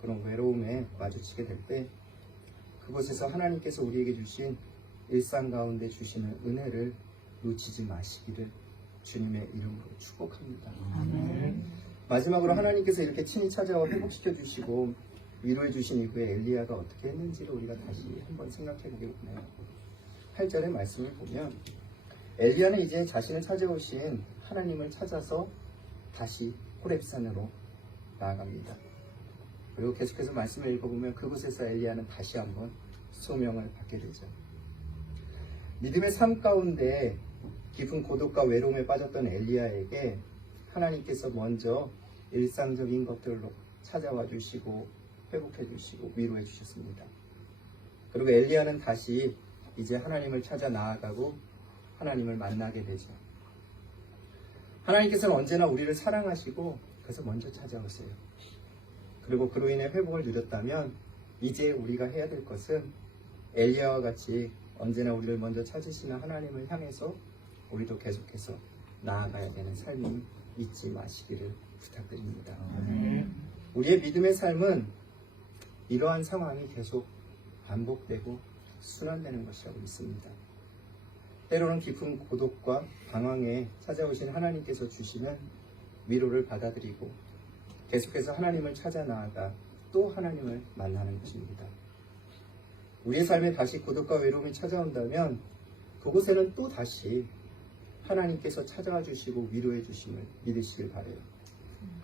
그런 외로움에 마주치게 될 때 그곳에서 하나님께서 우리에게 주신 일상 가운데 주시는 은혜를 놓치지 마시기를 주님의 이름으로 축복합니다. 마지막으로 하나님께서 이렇게 친히 찾아와 회복시켜 주시고 위로해 주신 이후에 엘리야가 어떻게 했는지를 우리가 다시 한번 생각해 보게 되네요. 8절의 말씀을 보면 엘리야는 이제 자신을 찾아오신 하나님을 찾아서 다시 호렙산으로 나아갑니다. 그리고 계속해서 말씀을 읽어보면 그곳에서 엘리야는 다시 한번 소명을 받게 되죠. 믿음의 삶 가운데 깊은 고독과 외로움에 빠졌던 엘리야에게 하나님께서 먼저 일상적인 것들로 찾아와 주시고 회복해 주시고 위로해 주셨습니다. 그리고 엘리야는 다시 이제 하나님을 찾아 나아가고 하나님을 만나게 되죠. 하나님께서는 언제나 우리를 사랑하시고 그래서 먼저 찾아오세요. 그리고 그로 인해 회복을 누렸다면 이제 우리가 해야 될 것은 엘리야와 같이 언제나 우리를 먼저 찾으시는 하나님을 향해서 우리도 계속해서 나아가야 되는 삶이 잊지 마시기를 부탁드립니다. 우리의 믿음의 삶은 이러한 상황이 계속 반복되고 순환되는 것이라고 믿습니다. 때로는 깊은 고독과 방황에 찾아오신 하나님께서 주시는 위로를 받아들이고 계속해서 하나님을 찾아 나아가 또 하나님을 만나는 것입니다. 우리의 삶에 다시 고독과 외로움이 찾아온다면 그곳에는 또 다시 하나님께서 찾아와 주시고 위로해 주심을 믿으시길 바라요.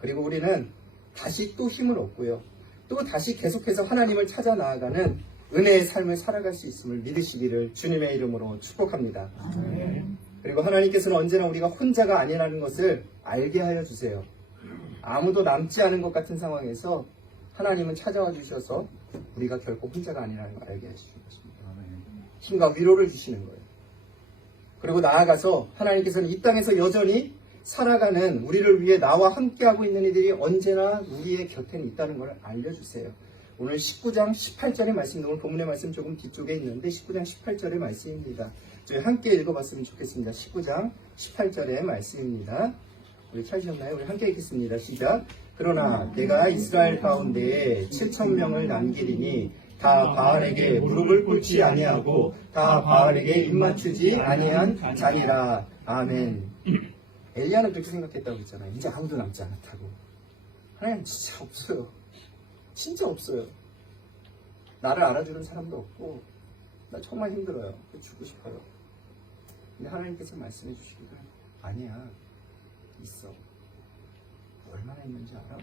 그리고 우리는 다시 또 힘을 얻고요. 또 다시 계속해서 하나님을 찾아 나아가는 은혜의 삶을 살아갈 수 있음을 믿으시기를 주님의 이름으로 축복합니다. 그리고 하나님께서는 언제나 우리가 혼자가 아니라는 것을 알게 하여 주세요. 아무도 남지 않은 것 같은 상황에서 하나님은 찾아와 주셔서 우리가 결코 혼자가 아니라는 걸 알게 해주시는 것입니다. 힘과 위로를 주시는 거예요. 그리고 나아가서 하나님께서는 이 땅에서 여전히 살아가는 우리를 위해 나와 함께하고 있는 이들이 언제나 우리의 곁에 있다는 걸 알려주세요. 오늘 19장 18절의 말씀, 오늘 본문의 말씀 조금 뒤쪽에 있는데 19장 18절의 말씀입니다. 저희 함께 읽어봤으면 좋겠습니다. 19장 18절의 말씀입니다. 우리 찾으셨나요? 우리 함께 읽겠습니다. 시작. 그러나 내가 이스라엘 가운데 7,000명을 남기리니 다 바알에게 무릎을 꿇지 아니하고 다 바알에게 입맞추지 아니한 자니라. 아멘. 엘리야는 그렇게 생각했다고 했잖아요. 이제 아무도 남지 않았다고. 하나님 진짜 없어요. 진짜 없어요. 나를 알아주는 사람도 없고 나 정말 힘들어요. 죽고 싶어요. 근데 하나님께서 말씀해 주시기를 아니야. 있어. 얼마나 있는지 알아?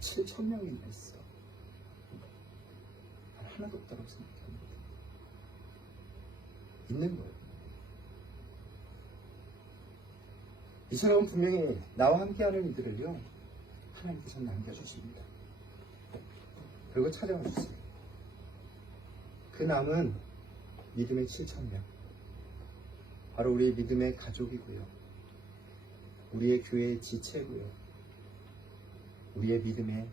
7,000명이나 있어. 난 하나도 없다고 생각합니다. 있는 거예요. 이 사람은 분명히 나와 함께하는 이들을요 하나님께서 남겨주십니다. 그리고 찾아와 주세요. 그 남은 믿음의 7,000명, 바로 우리의 믿음의 가족이고요, 우리의 교회의 지체고요, 우리의 믿음의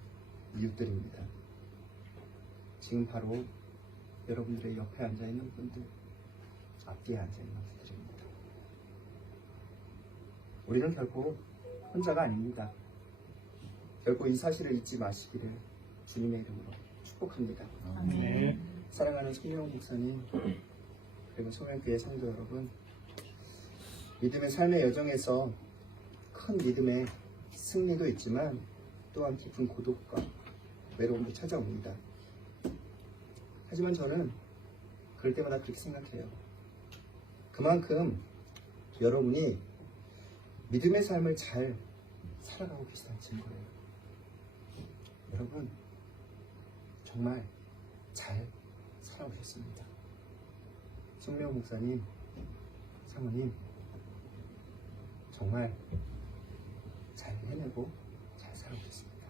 이웃들입니다. 지금 바로 여러분들의 옆에 앉아있는 분들, 앞뒤에 앉아있는 분들입니다. 우리는 결코 혼자가 아닙니다. 결코 이 사실을 잊지 마시기를 주님의 이름으로 축복합니다. 아멘. 사랑하는 송명훈 목사님, 그리고 소명교회 성도 여러분, 믿음의 삶의 여정에서 큰 믿음의 승리도 있지만 또한 깊은 고독과 외로움도 찾아옵니다. 하지만 저는 그럴 때마다 그렇게 생각해요. 그만큼 여러분이 믿음의 삶을 잘 살아가고 계시다는 증거예요. 여러분, 정말 잘 살아오셨습니다. 송명 목사님, 사모님, 정말 잘 해내고 잘 살아오셨습니다.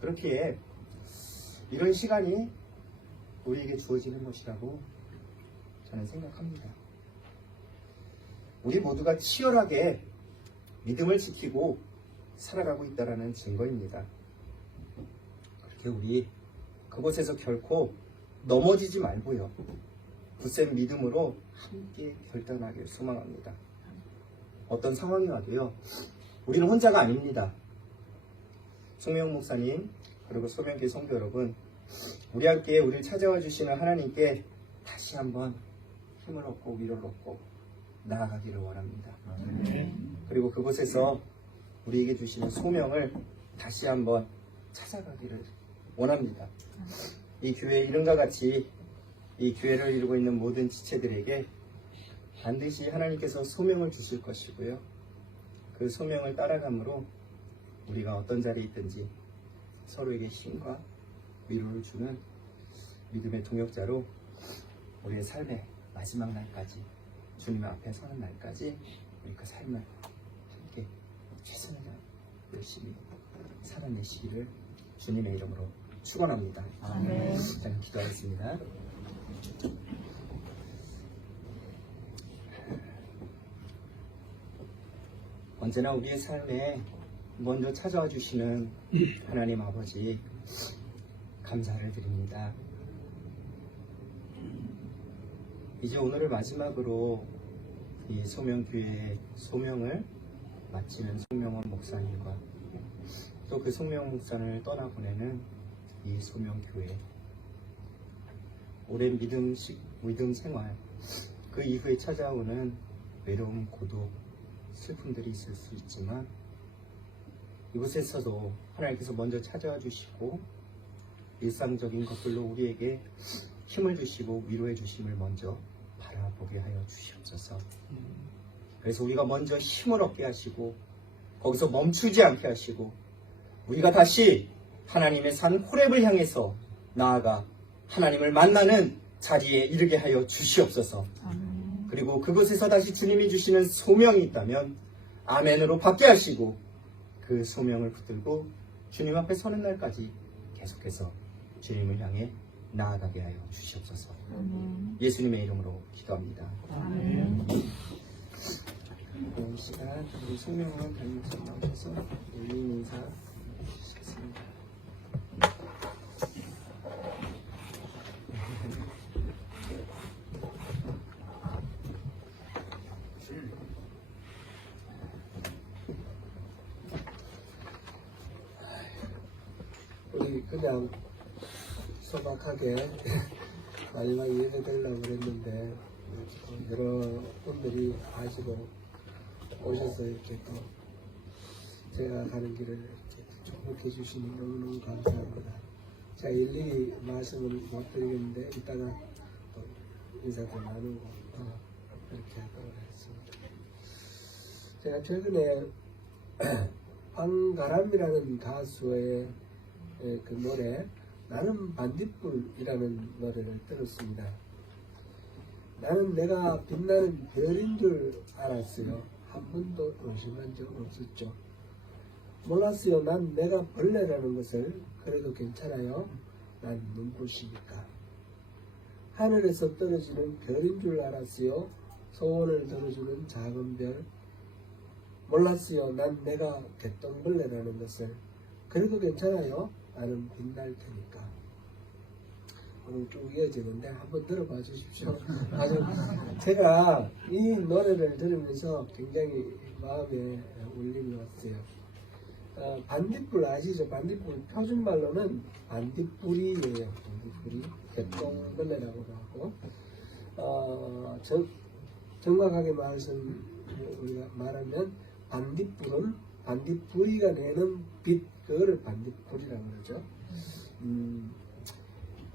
그렇기에 이런 시간이 우리에게 주어지는 것이라고 저는 생각합니다. 우리 모두가 치열하게 믿음을 지키고 살아가고 있다는 증거입니다. 그렇게 우리 그곳에서 결코 넘어지지 말고요, 굳센 믿음으로 함께 결단하길 소망합니다. 어떤 상황이 와도요, 우리는 혼자가 아닙니다. 송명 목사님, 그리고 소명교회 성도 여러분, 우리 함께 우리를 찾아와 주시는 하나님께 다시 한번 힘을 얻고 위로를 얻고 나아가기를 원합니다. 그리고 그곳에서 우리에게 주시는 소명을 다시 한번 찾아가기를 원합니다. 이 교회의 이름과 같이 이 교회를 이루고 있는 모든 지체들에게 반드시 하나님께서 소명을 주실 것이고요, 그 소명을 따라감으로 우리가 어떤 자리에 있든지 서로에게 힘과 위로를 주는 믿음의 동역자로 우리의 삶의 마지막 날까지, 주님 앞에 서는 날까지 우리 그 삶을 함께 최선을 다해 열심히 살아내시기를 주님의 이름으로 축원합니다. 아멘. 저는 기도하겠습니다. 언제나 우리의 삶에 먼저 찾아와 주시는 하나님 아버지, 감사를 드립니다. 이제 오늘을 마지막으로 이 소명교회의 소명을 마치는 송명원 목사님과 또 그 송명원 목사를 떠나보내는 이 소명교회, 오랜 믿음 생활, 그 이후에 찾아오는 외로움, 고독, 슬픔들이 있을 수 있지만 이곳에서도 하나님께서 먼저 찾아와 주시고 일상적인 것들로 우리에게 힘을 주시고 위로해 주심을 먼저 바라보게 하여 주시옵소서. 그래서 우리가 먼저 힘을 얻게 하시고 거기서 멈추지 않게 하시고 우리가 다시 하나님의 산 호렙을 향해서 나아가 하나님을 만나는 자리에 이르게 하여 주시옵소서. 그리고 그곳에서 다시 주님이 주시는 소명이 있다면 아멘으로 받게 하시고 그 소명을 붙들고 주님 앞에 서는 날까지 계속해서 주님을 향해 나아가게 하여 주시옵소서. 예수님의 이름으로 기도합니다. 이번 시간 우리 송명원 담임목사 나오셔서 열린 인사 주시겠습니다. 우리 그냥 소박하게 마지막 예배 드리려고 그랬는데 여러분들이 아시고 오셔서 이렇게 또 제가 가는 길을 이렇게 축복해 주시니 너무너무 감사합니다. 제가 일일이 말씀을 못 드리겠는데 이따가 또 인사도 나누고 그렇게 하도록 하겠습니다. 제가 최근에 황가람이라는 가수의 그 노래 나는 반딧불이라는 노래를 들었습니다. 나는 내가 빛나는 별인 줄 알았어요. 한 번도 의심한 적 없었죠. 몰랐어요. 난 내가 벌레라는 것을. 그래도 괜찮아요. 난 눈부시니까. 하늘에서 떨어지는 별인 줄 알았어요. 소원을 들어주는 작은 별. 몰랐어요. 난 내가 개똥벌레라는 것을. 그래도 괜찮아요. 나는 빛날 테니까. 오늘 쭉 이어지는데 한번 들어봐 주십시오. 아주 제가 이 노래를 들으면서 굉장히 마음에 울림이 왔어요. 반딧불 아시죠? 반딧불 표준말로는 반딧불이에요. 반딧불이 개똥벌레라고 하고 정확하게 우리가 말하면 반딧불은 반딧불이가 내는 빛, 그거를 반딧불이라고 그러죠.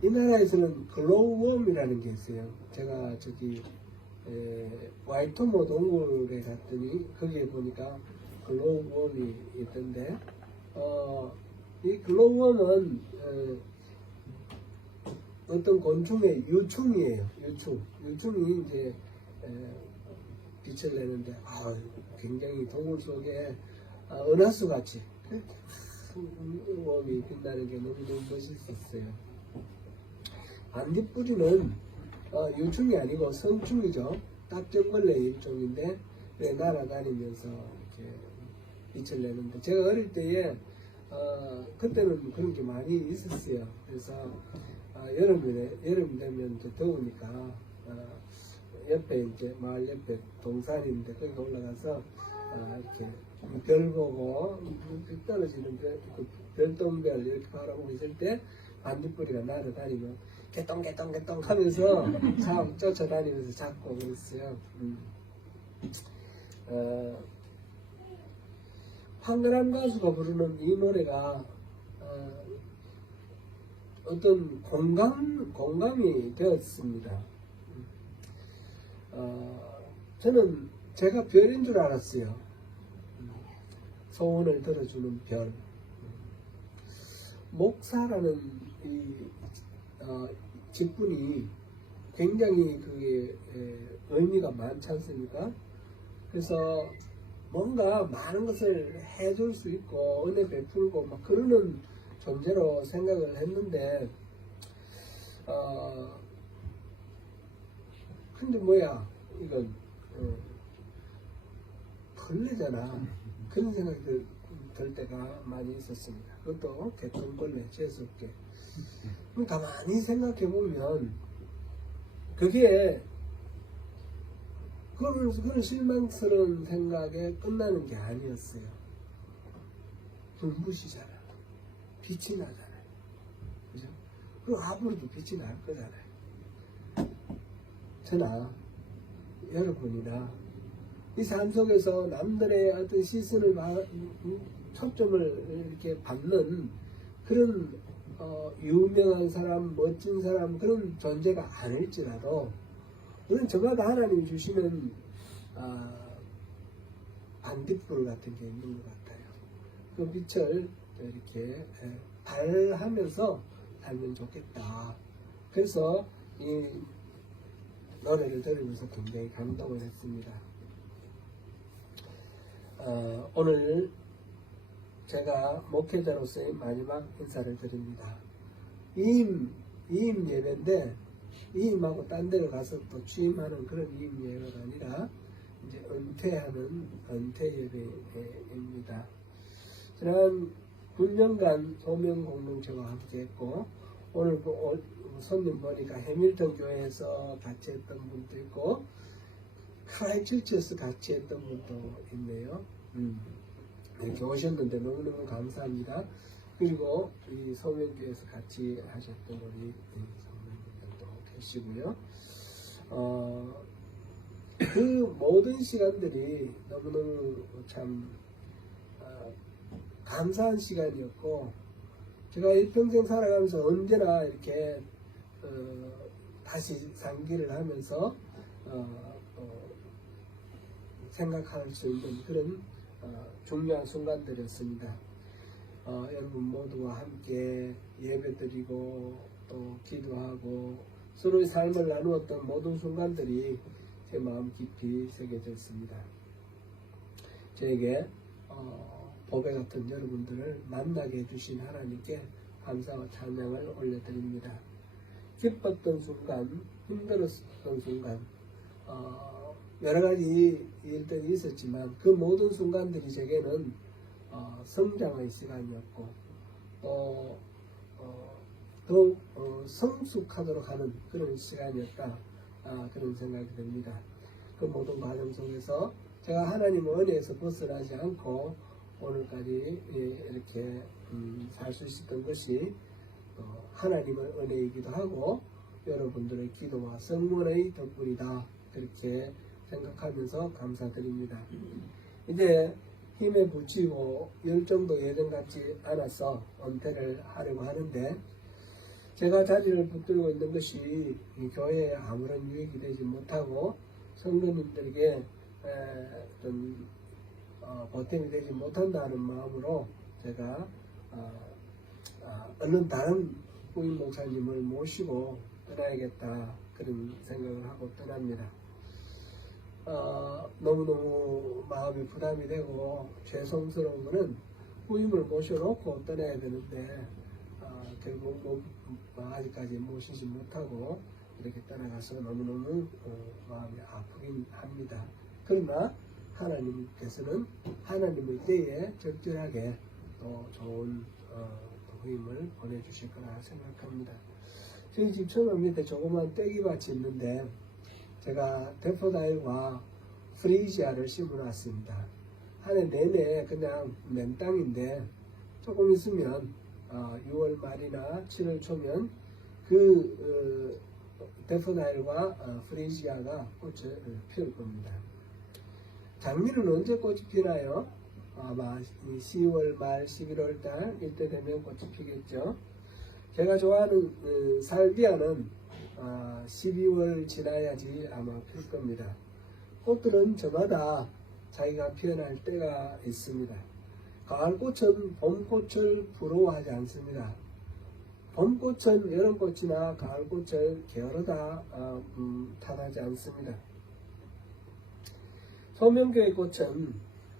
이 나라에서는 글로우웜이라는 게 있어요. 제가 저기 와이토모 동굴에 갔더니 거기에 보니까 글로우웜이 있던데 이 글로우웜은 어떤 곤충의 유충이에요. 유충이 이제 빛을 내는데 굉장히 동굴 속에 은하수 같이 웜이 빛나는 게 너무너무 멋있었어요. 안개뿌리는 유충이 아니고 성충이죠. 딱정벌레 일종인데 날아다니면서 이렇게 빛을 내는데, 제가 어릴 때에 그때는 그런 게 많이 있었어요. 그래서 여름 되면 이제 더우니까 옆에 이제 마을 옆에 동산인데 거기 올라가서 이렇게 별 보고 떨어지는 별똥별 이렇게 바라보고 있을 때 반딧불이가 날아다니면 개똥 하면서 쫓아다니면서 잡고 그랬어요. 황가람 가수가 부르는 이 노래가 어떤 공감이 되었습니다. 저는 제가 별인 줄 알았어요. 소원을 들어주는 별. 목사라는 이 직분이 굉장히 그게 의미가 많지 않습니까? 그래서 뭔가 많은 것을 해줄 수 있고 은혜 베풀고 막 그러는 존재로 생각을 했는데 근데 뭐야 이건 벌레잖아. 그런 생각이 들 때가 많이 있었습니다. 그것도 개똥벌레 재수없게. 가만히 생각해 보면 그게 그런 실망스러운 생각에 끝나는 게 아니었어요. 눈부시잖아. 빛이 나잖아요. 그죠? 그 앞으로도 빛이 날 거잖아요. 저나 여러분이나 이 삶 속에서 남들의 어떤 시선을 초점을 이렇게 받는 그런 유명한 사람, 멋진 사람 그런 존재가 아닐지라도 우리는 저마다 하나님이 주시는 반딧불 같은 게 있는 것 같아요. 그 빛을 이렇게 발하면서 살면 좋겠다. 그래서 이 노래를 들으면서 굉장히 감동을 했습니다. 오늘 제가 목회자로서의 마지막 인사를 드립니다. 이임 예배인데 이임하고 딴 데로 가서 또 취임하는 그런 이임 예배가 아니라 이제 은퇴하는 은퇴 예배입니다. 지난 9년간 소명 공동체와 함께 했고 오늘 손님 보니까 해밀턴 교회에서 같이 했던 분도 있고 크라이처치에서 같이 했던 분도 있네요. 이렇게 오셨는데 너무너무 감사합니다. 그리고 이 소명교회에서 같이 하셨던 우리 성도님들도 계시고요. 그 모든 시간들이 너무너무 참 감사한 시간이었고 제가 일평생 살아가면서 언제나 이렇게 다시 상기를 하면서 생각할 수 있는 그런 중요한 순간들이었습니다. 여러분 모두와 함께 예배드리고 또 기도하고 서로의 삶을 나누었던 모든 순간들이 제 마음 깊이 새겨져 있습니다. 저에게 보배 같은 여러분들을 만나게 해주신 하나님께 감사와 찬양을 올려드립니다. 기뻤던 순간, 힘들었던 순간, 여러 가지 일들이 있었지만 그 모든 순간들이 제게는 성장의 시간이었고 또 더욱 성숙하도록 하는 그런 시간이었다. 그런 생각이 듭니다. 그 모든 과정 속에서 제가 하나님의 은혜에서 벗어나지 않고 오늘까지 이렇게 살 수 있었던 것이 하나님의 은혜이기도 하고 여러분들의 기도와 성원의 덕분이다. 그렇게 생각하면서 감사드립니다. 이제 힘에 부치고 열정도 예전 같지 않아서 은퇴를 하려고 하는데 제가 자리를 붙들고 있는 것이 이 교회에 아무런 유익이 되지 못하고 성도님들에게 좀 보탬이 되지 못한다는 마음으로 제가 얼른 다른 후임 목사님을 모시고 떠나야겠다 그런 생각을 하고 떠납니다. 너무너무 마음이 부담이 되고 죄송스러운 것은 후임을 모셔놓고 떠나야 되는데 결국 아직까지 모시지 못하고 이렇게 떠나가서 너무너무 마음이 아프긴 합니다. 그러나 하나님께서는 하나님의 때에 적절하게 또 좋은 후임을 보내주실 거라 생각합니다. 저희 집 처음 밑에 조그만 떼기밭이 있는데 제가 데포다일과 프리지아를 심어놨습니다. 한 해 내내 그냥 맨땅인데 조금 있으면 6월 말이나 7월 초면 그 데포다일과 프리지아가 꽃을 피울 겁니다. 장미는 언제 꽃이 피나요? 아마 10월 말 11월 달 이때 되면 꽃이 피겠죠. 제가 좋아하는 살비아는 12월 지나야지 아마 필 겁니다. 꽃들은 저마다 자기가 피어날 때가 있습니다. 가을꽃은 봄꽃을 부러워하지 않습니다. 봄꽃은 여름꽃이나 가을꽃을 게으르다 탓하지 않습니다. 소명교회 꽃은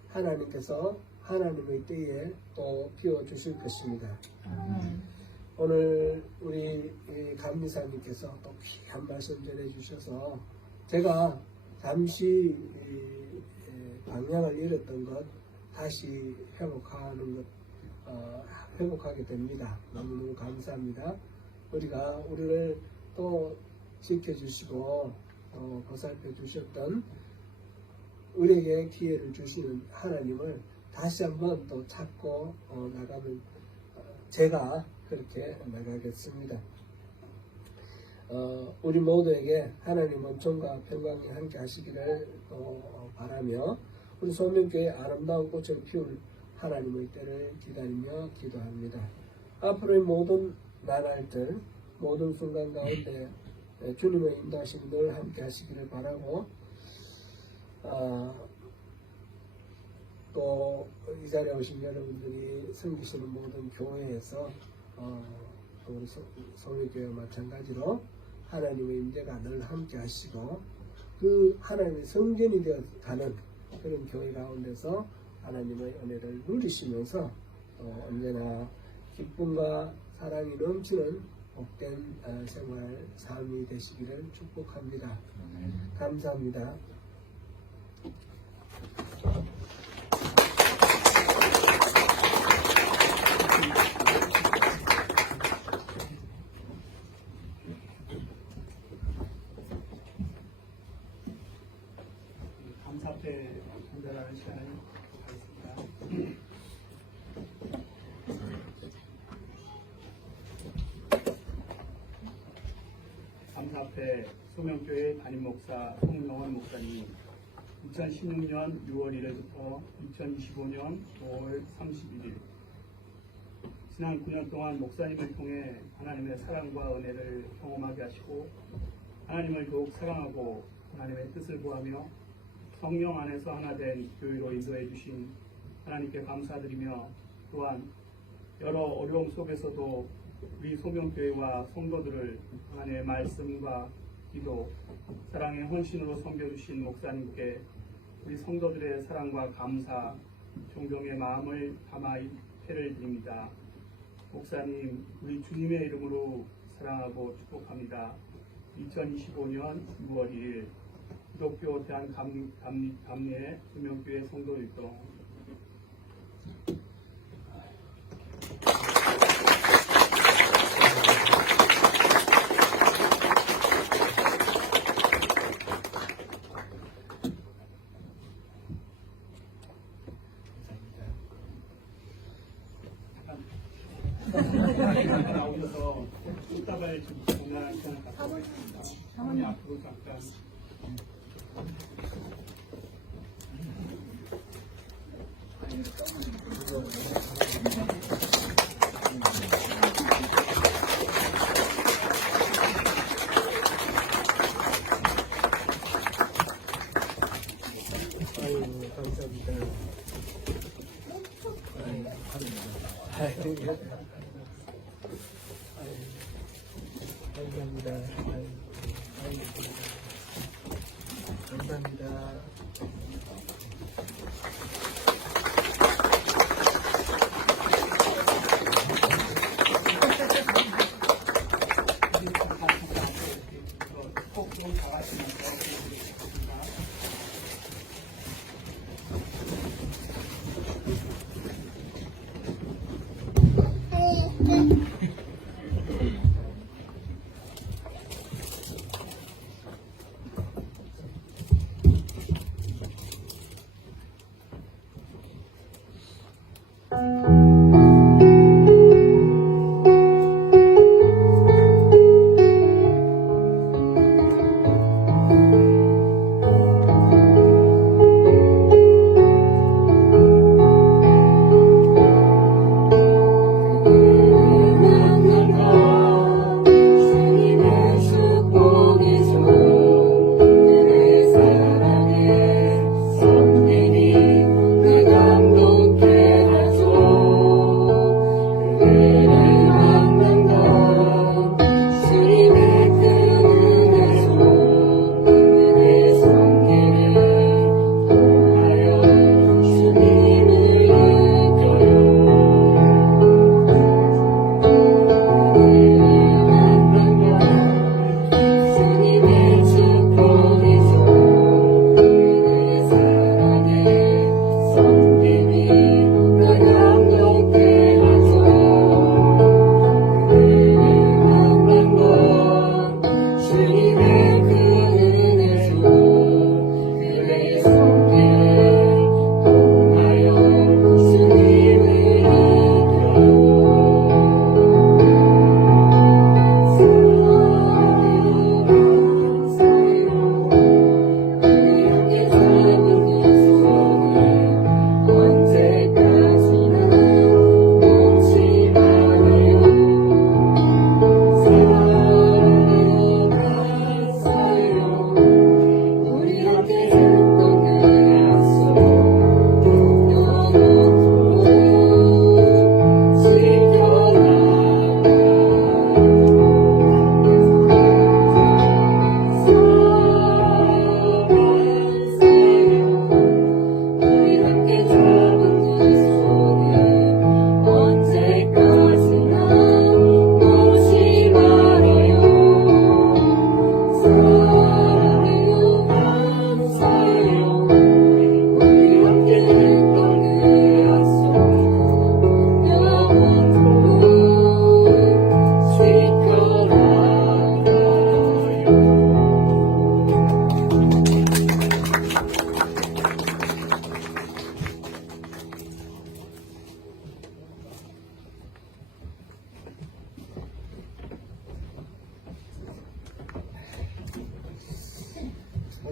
하나님께서 하나님의 때에 또 피워주실 것입니다. 오늘 우리 감리사님께서 또 귀한 말씀 전해주셔서 제가 잠시 방향을 잃었던 것 다시 회복하게 됩니다. 너무너무 감사합니다. 우리를 또 지켜주시고 또 보살펴 주셨던 우리에게 기회를 주시는 하나님을 다시 한번 또 찾고 나가면 제가 그렇게 나가겠습니다. 우리 모두에게 하나님 은총과 평강이 함께 하시기를 바라며 우리 소명교회 아름다운 꽃을 피울 하나님의 때를 기다리며 기도합니다. 앞으로의 모든 나날들 모든 순간 가운데 주님의 인도하심 늘 함께 하시기를 바라고 또 이 자리에 오신 여러분들이 섬기시는 모든 교회에서 우리 소명교회와 마찬가지로 하나님의 임재가 늘 함께 하시고 그 하나님의 성전이 되어 가는 그런 교회 가운데서 하나님의 은혜를 누리시면서 언제나 기쁨과 사랑이 넘치는 복된 생활, 삶이 되시기를 축복합니다. 감사합니다. 감사패 전달하는 시간을 가겠습니다. 감사패 소명교회 담임목사 송명원 목사님 2016년 6월 1일부터 2025년 5월 31일 지난 9년 동안 목사님을 통해 하나님의 사랑과 은혜를 경험하게 하시고 하나님을 더욱 사랑하고 하나님의 뜻을 구하며 성령 안에서 하나 된 교회로 인도해 주신 하나님께 감사드리며 또한 여러 어려움 속에서도 우리 소명교회와 성도들을 하나님의 말씀과 기도, 사랑의 헌신으로 섬겨주신 목사님께 우리 성도들의 사랑과 감사, 존경의 마음을 담아 패를 드립니다. 목사님, 우리 주님의 이름으로 사랑하고 축복합니다. 2025년 6월 2일 기독교 대한감리회 소명교회 성도일동 나오셔서 꽃다발 좀 전달할 시간을 갖도록 하겠습니다. 사모님 앞으로 잠깐. 아유, 감사합니다. 감사합니다. 감사합니다.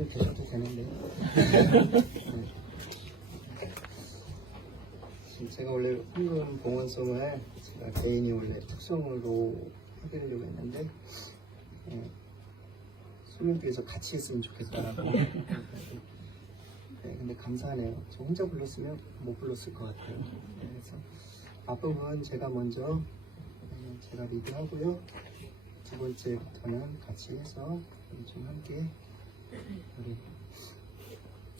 계셔도 되는데. 제가 원래 황금 봉헌송을 제가 개인이 원래 특성으로 해드리려고 했는데 소명교회에서 같이 했으면 좋겠다라고. 네, 근데 감사하네요. 저 혼자 불렀으면 못 불렀을 것 같아요. 그래서 앞부분 제가 먼저 제가 리드하고요. 두 번째부터는 같이 해서 좀 함께 우리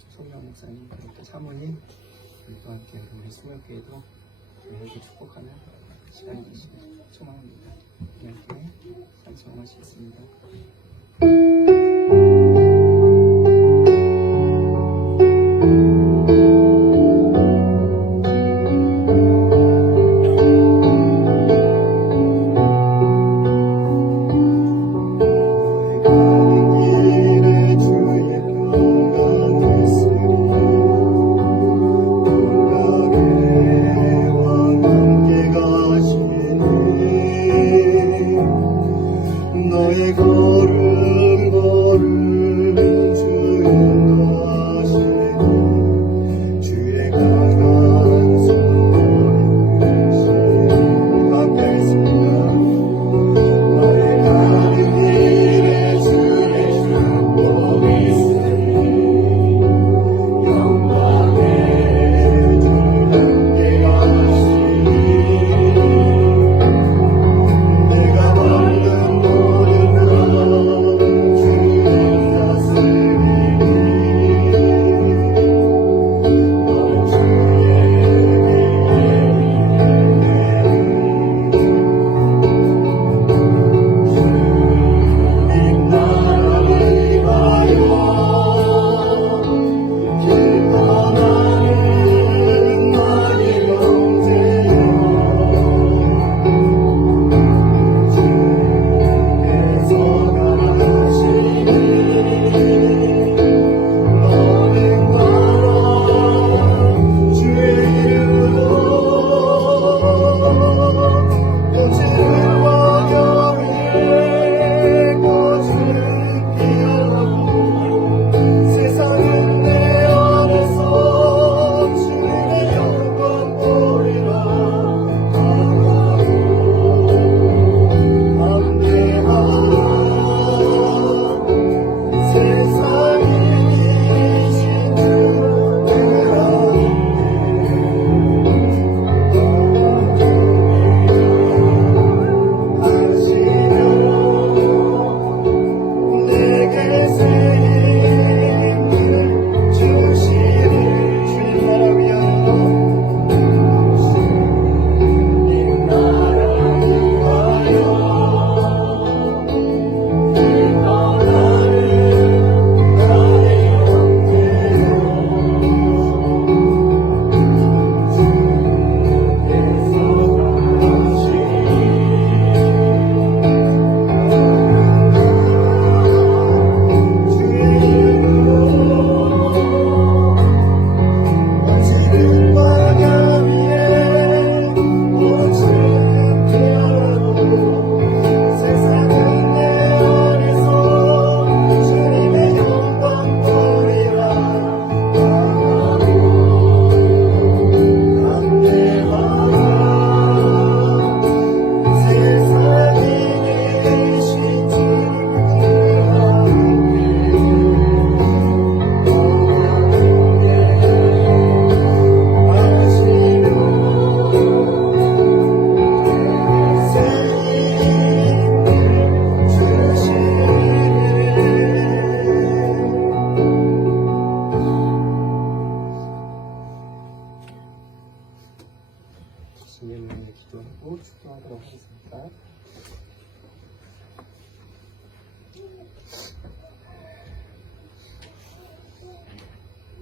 송명 목사님 그리고 사모님 그리고 함께 우리 수명교회도 저희에게 축복하는 시간이 되시길 소망합니다. 이렇게 찬송하시겠습니다. 너의 거룩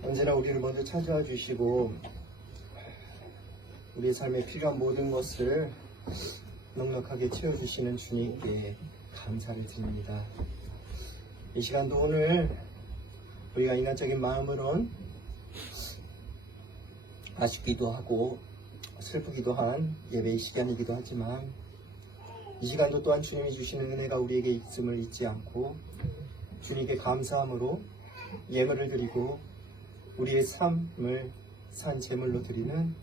언제나 우리를 먼저 찾아와 주시고 우리의 삶에 필요한 모든 것을 넉넉하게 채워주시는 주님께 감사를 드립니다. 이 시간도 오늘 우리가 인간적인 마음으론 아쉽기도 하고 슬프기도 한 예배의 시간이기도 하지만 이 시간도 또한 주님이 주시는 은혜가 우리에게 있음을 잊지 않고 주님께 감사함으로 예물을 드리고 우리의 삶을 산 제물로 드리는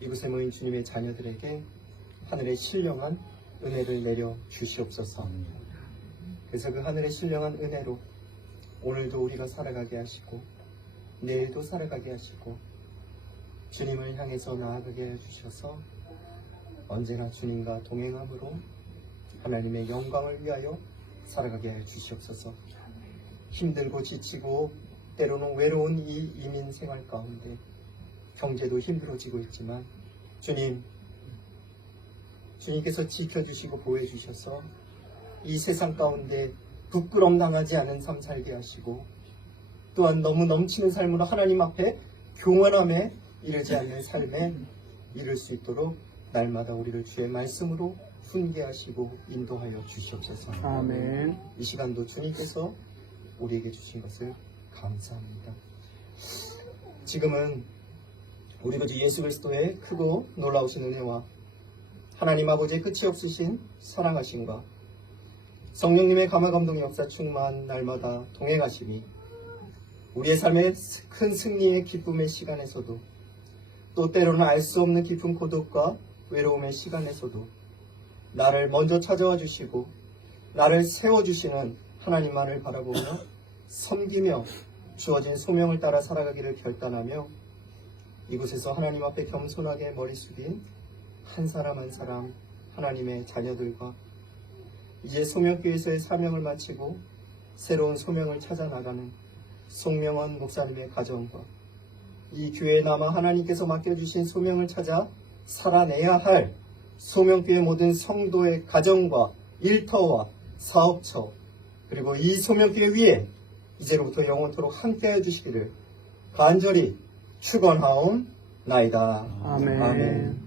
이곳에 모인 주님의 자녀들에게 하늘의 신령한 은혜를 내려 주시옵소서. 그래서 그 하늘의 신령한 은혜로 오늘도 우리가 살아가게 하시고 내일도 살아가게 하시고 주님을 향해서 나아가게 해주셔서 언제나 주님과 동행함으로 하나님의 영광을 위하여 살아가게 해 주시옵소서. 힘들고 지치고 때로는 외로운 이 이민 생활 가운데 경제도 힘들어지고 있지만 주님께서 지켜주시고 보호해주셔서 이 세상 가운데 부끄럼 당하지 않은 삶 살게 하시고 또한 너무 넘치는 삶으로 하나님 앞에 교만함에 이르지 않는 삶에 이룰 수 있도록 날마다 우리를 주의 말씀으로 훈계하시고 인도하여 주시옵소서. 아멘. 이 시간도 주님께서 우리에게 주신 것을 감사합니다. 지금은 우리 주 예수 그리스도의 크고 놀라우신 은혜와 하나님 아버지의 끝이 없으신 사랑하심과 성령님의 감화감동 역사 충만 날마다 동행하심이 우리의 삶의 큰 승리의 기쁨의 시간에서도 또 때로는 알 수 없는 깊은 고독과 외로움의 시간에서도 나를 먼저 찾아와 주시고 나를 세워주시는 하나님만을 바라보며 섬기며 주어진 소명을 따라 살아가기를 결단하며 이곳에서 하나님 앞에 겸손하게 머리 숙인 한 사람 한 사람 하나님의 자녀들과 이제 소명교회에서의 사명을 마치고 새로운 소명을 찾아 나가는 송명원 목사님의 가정과 이 교회에 남아 하나님께서 맡겨주신 소명을 찾아 살아내야 할 소명교회 모든 성도의 가정과 일터와 사업처 그리고 이 소명교회 위에 이제로부터 영원토록 함께해 주시기를 간절히 축원하옵나이다. 아멘. 아멘.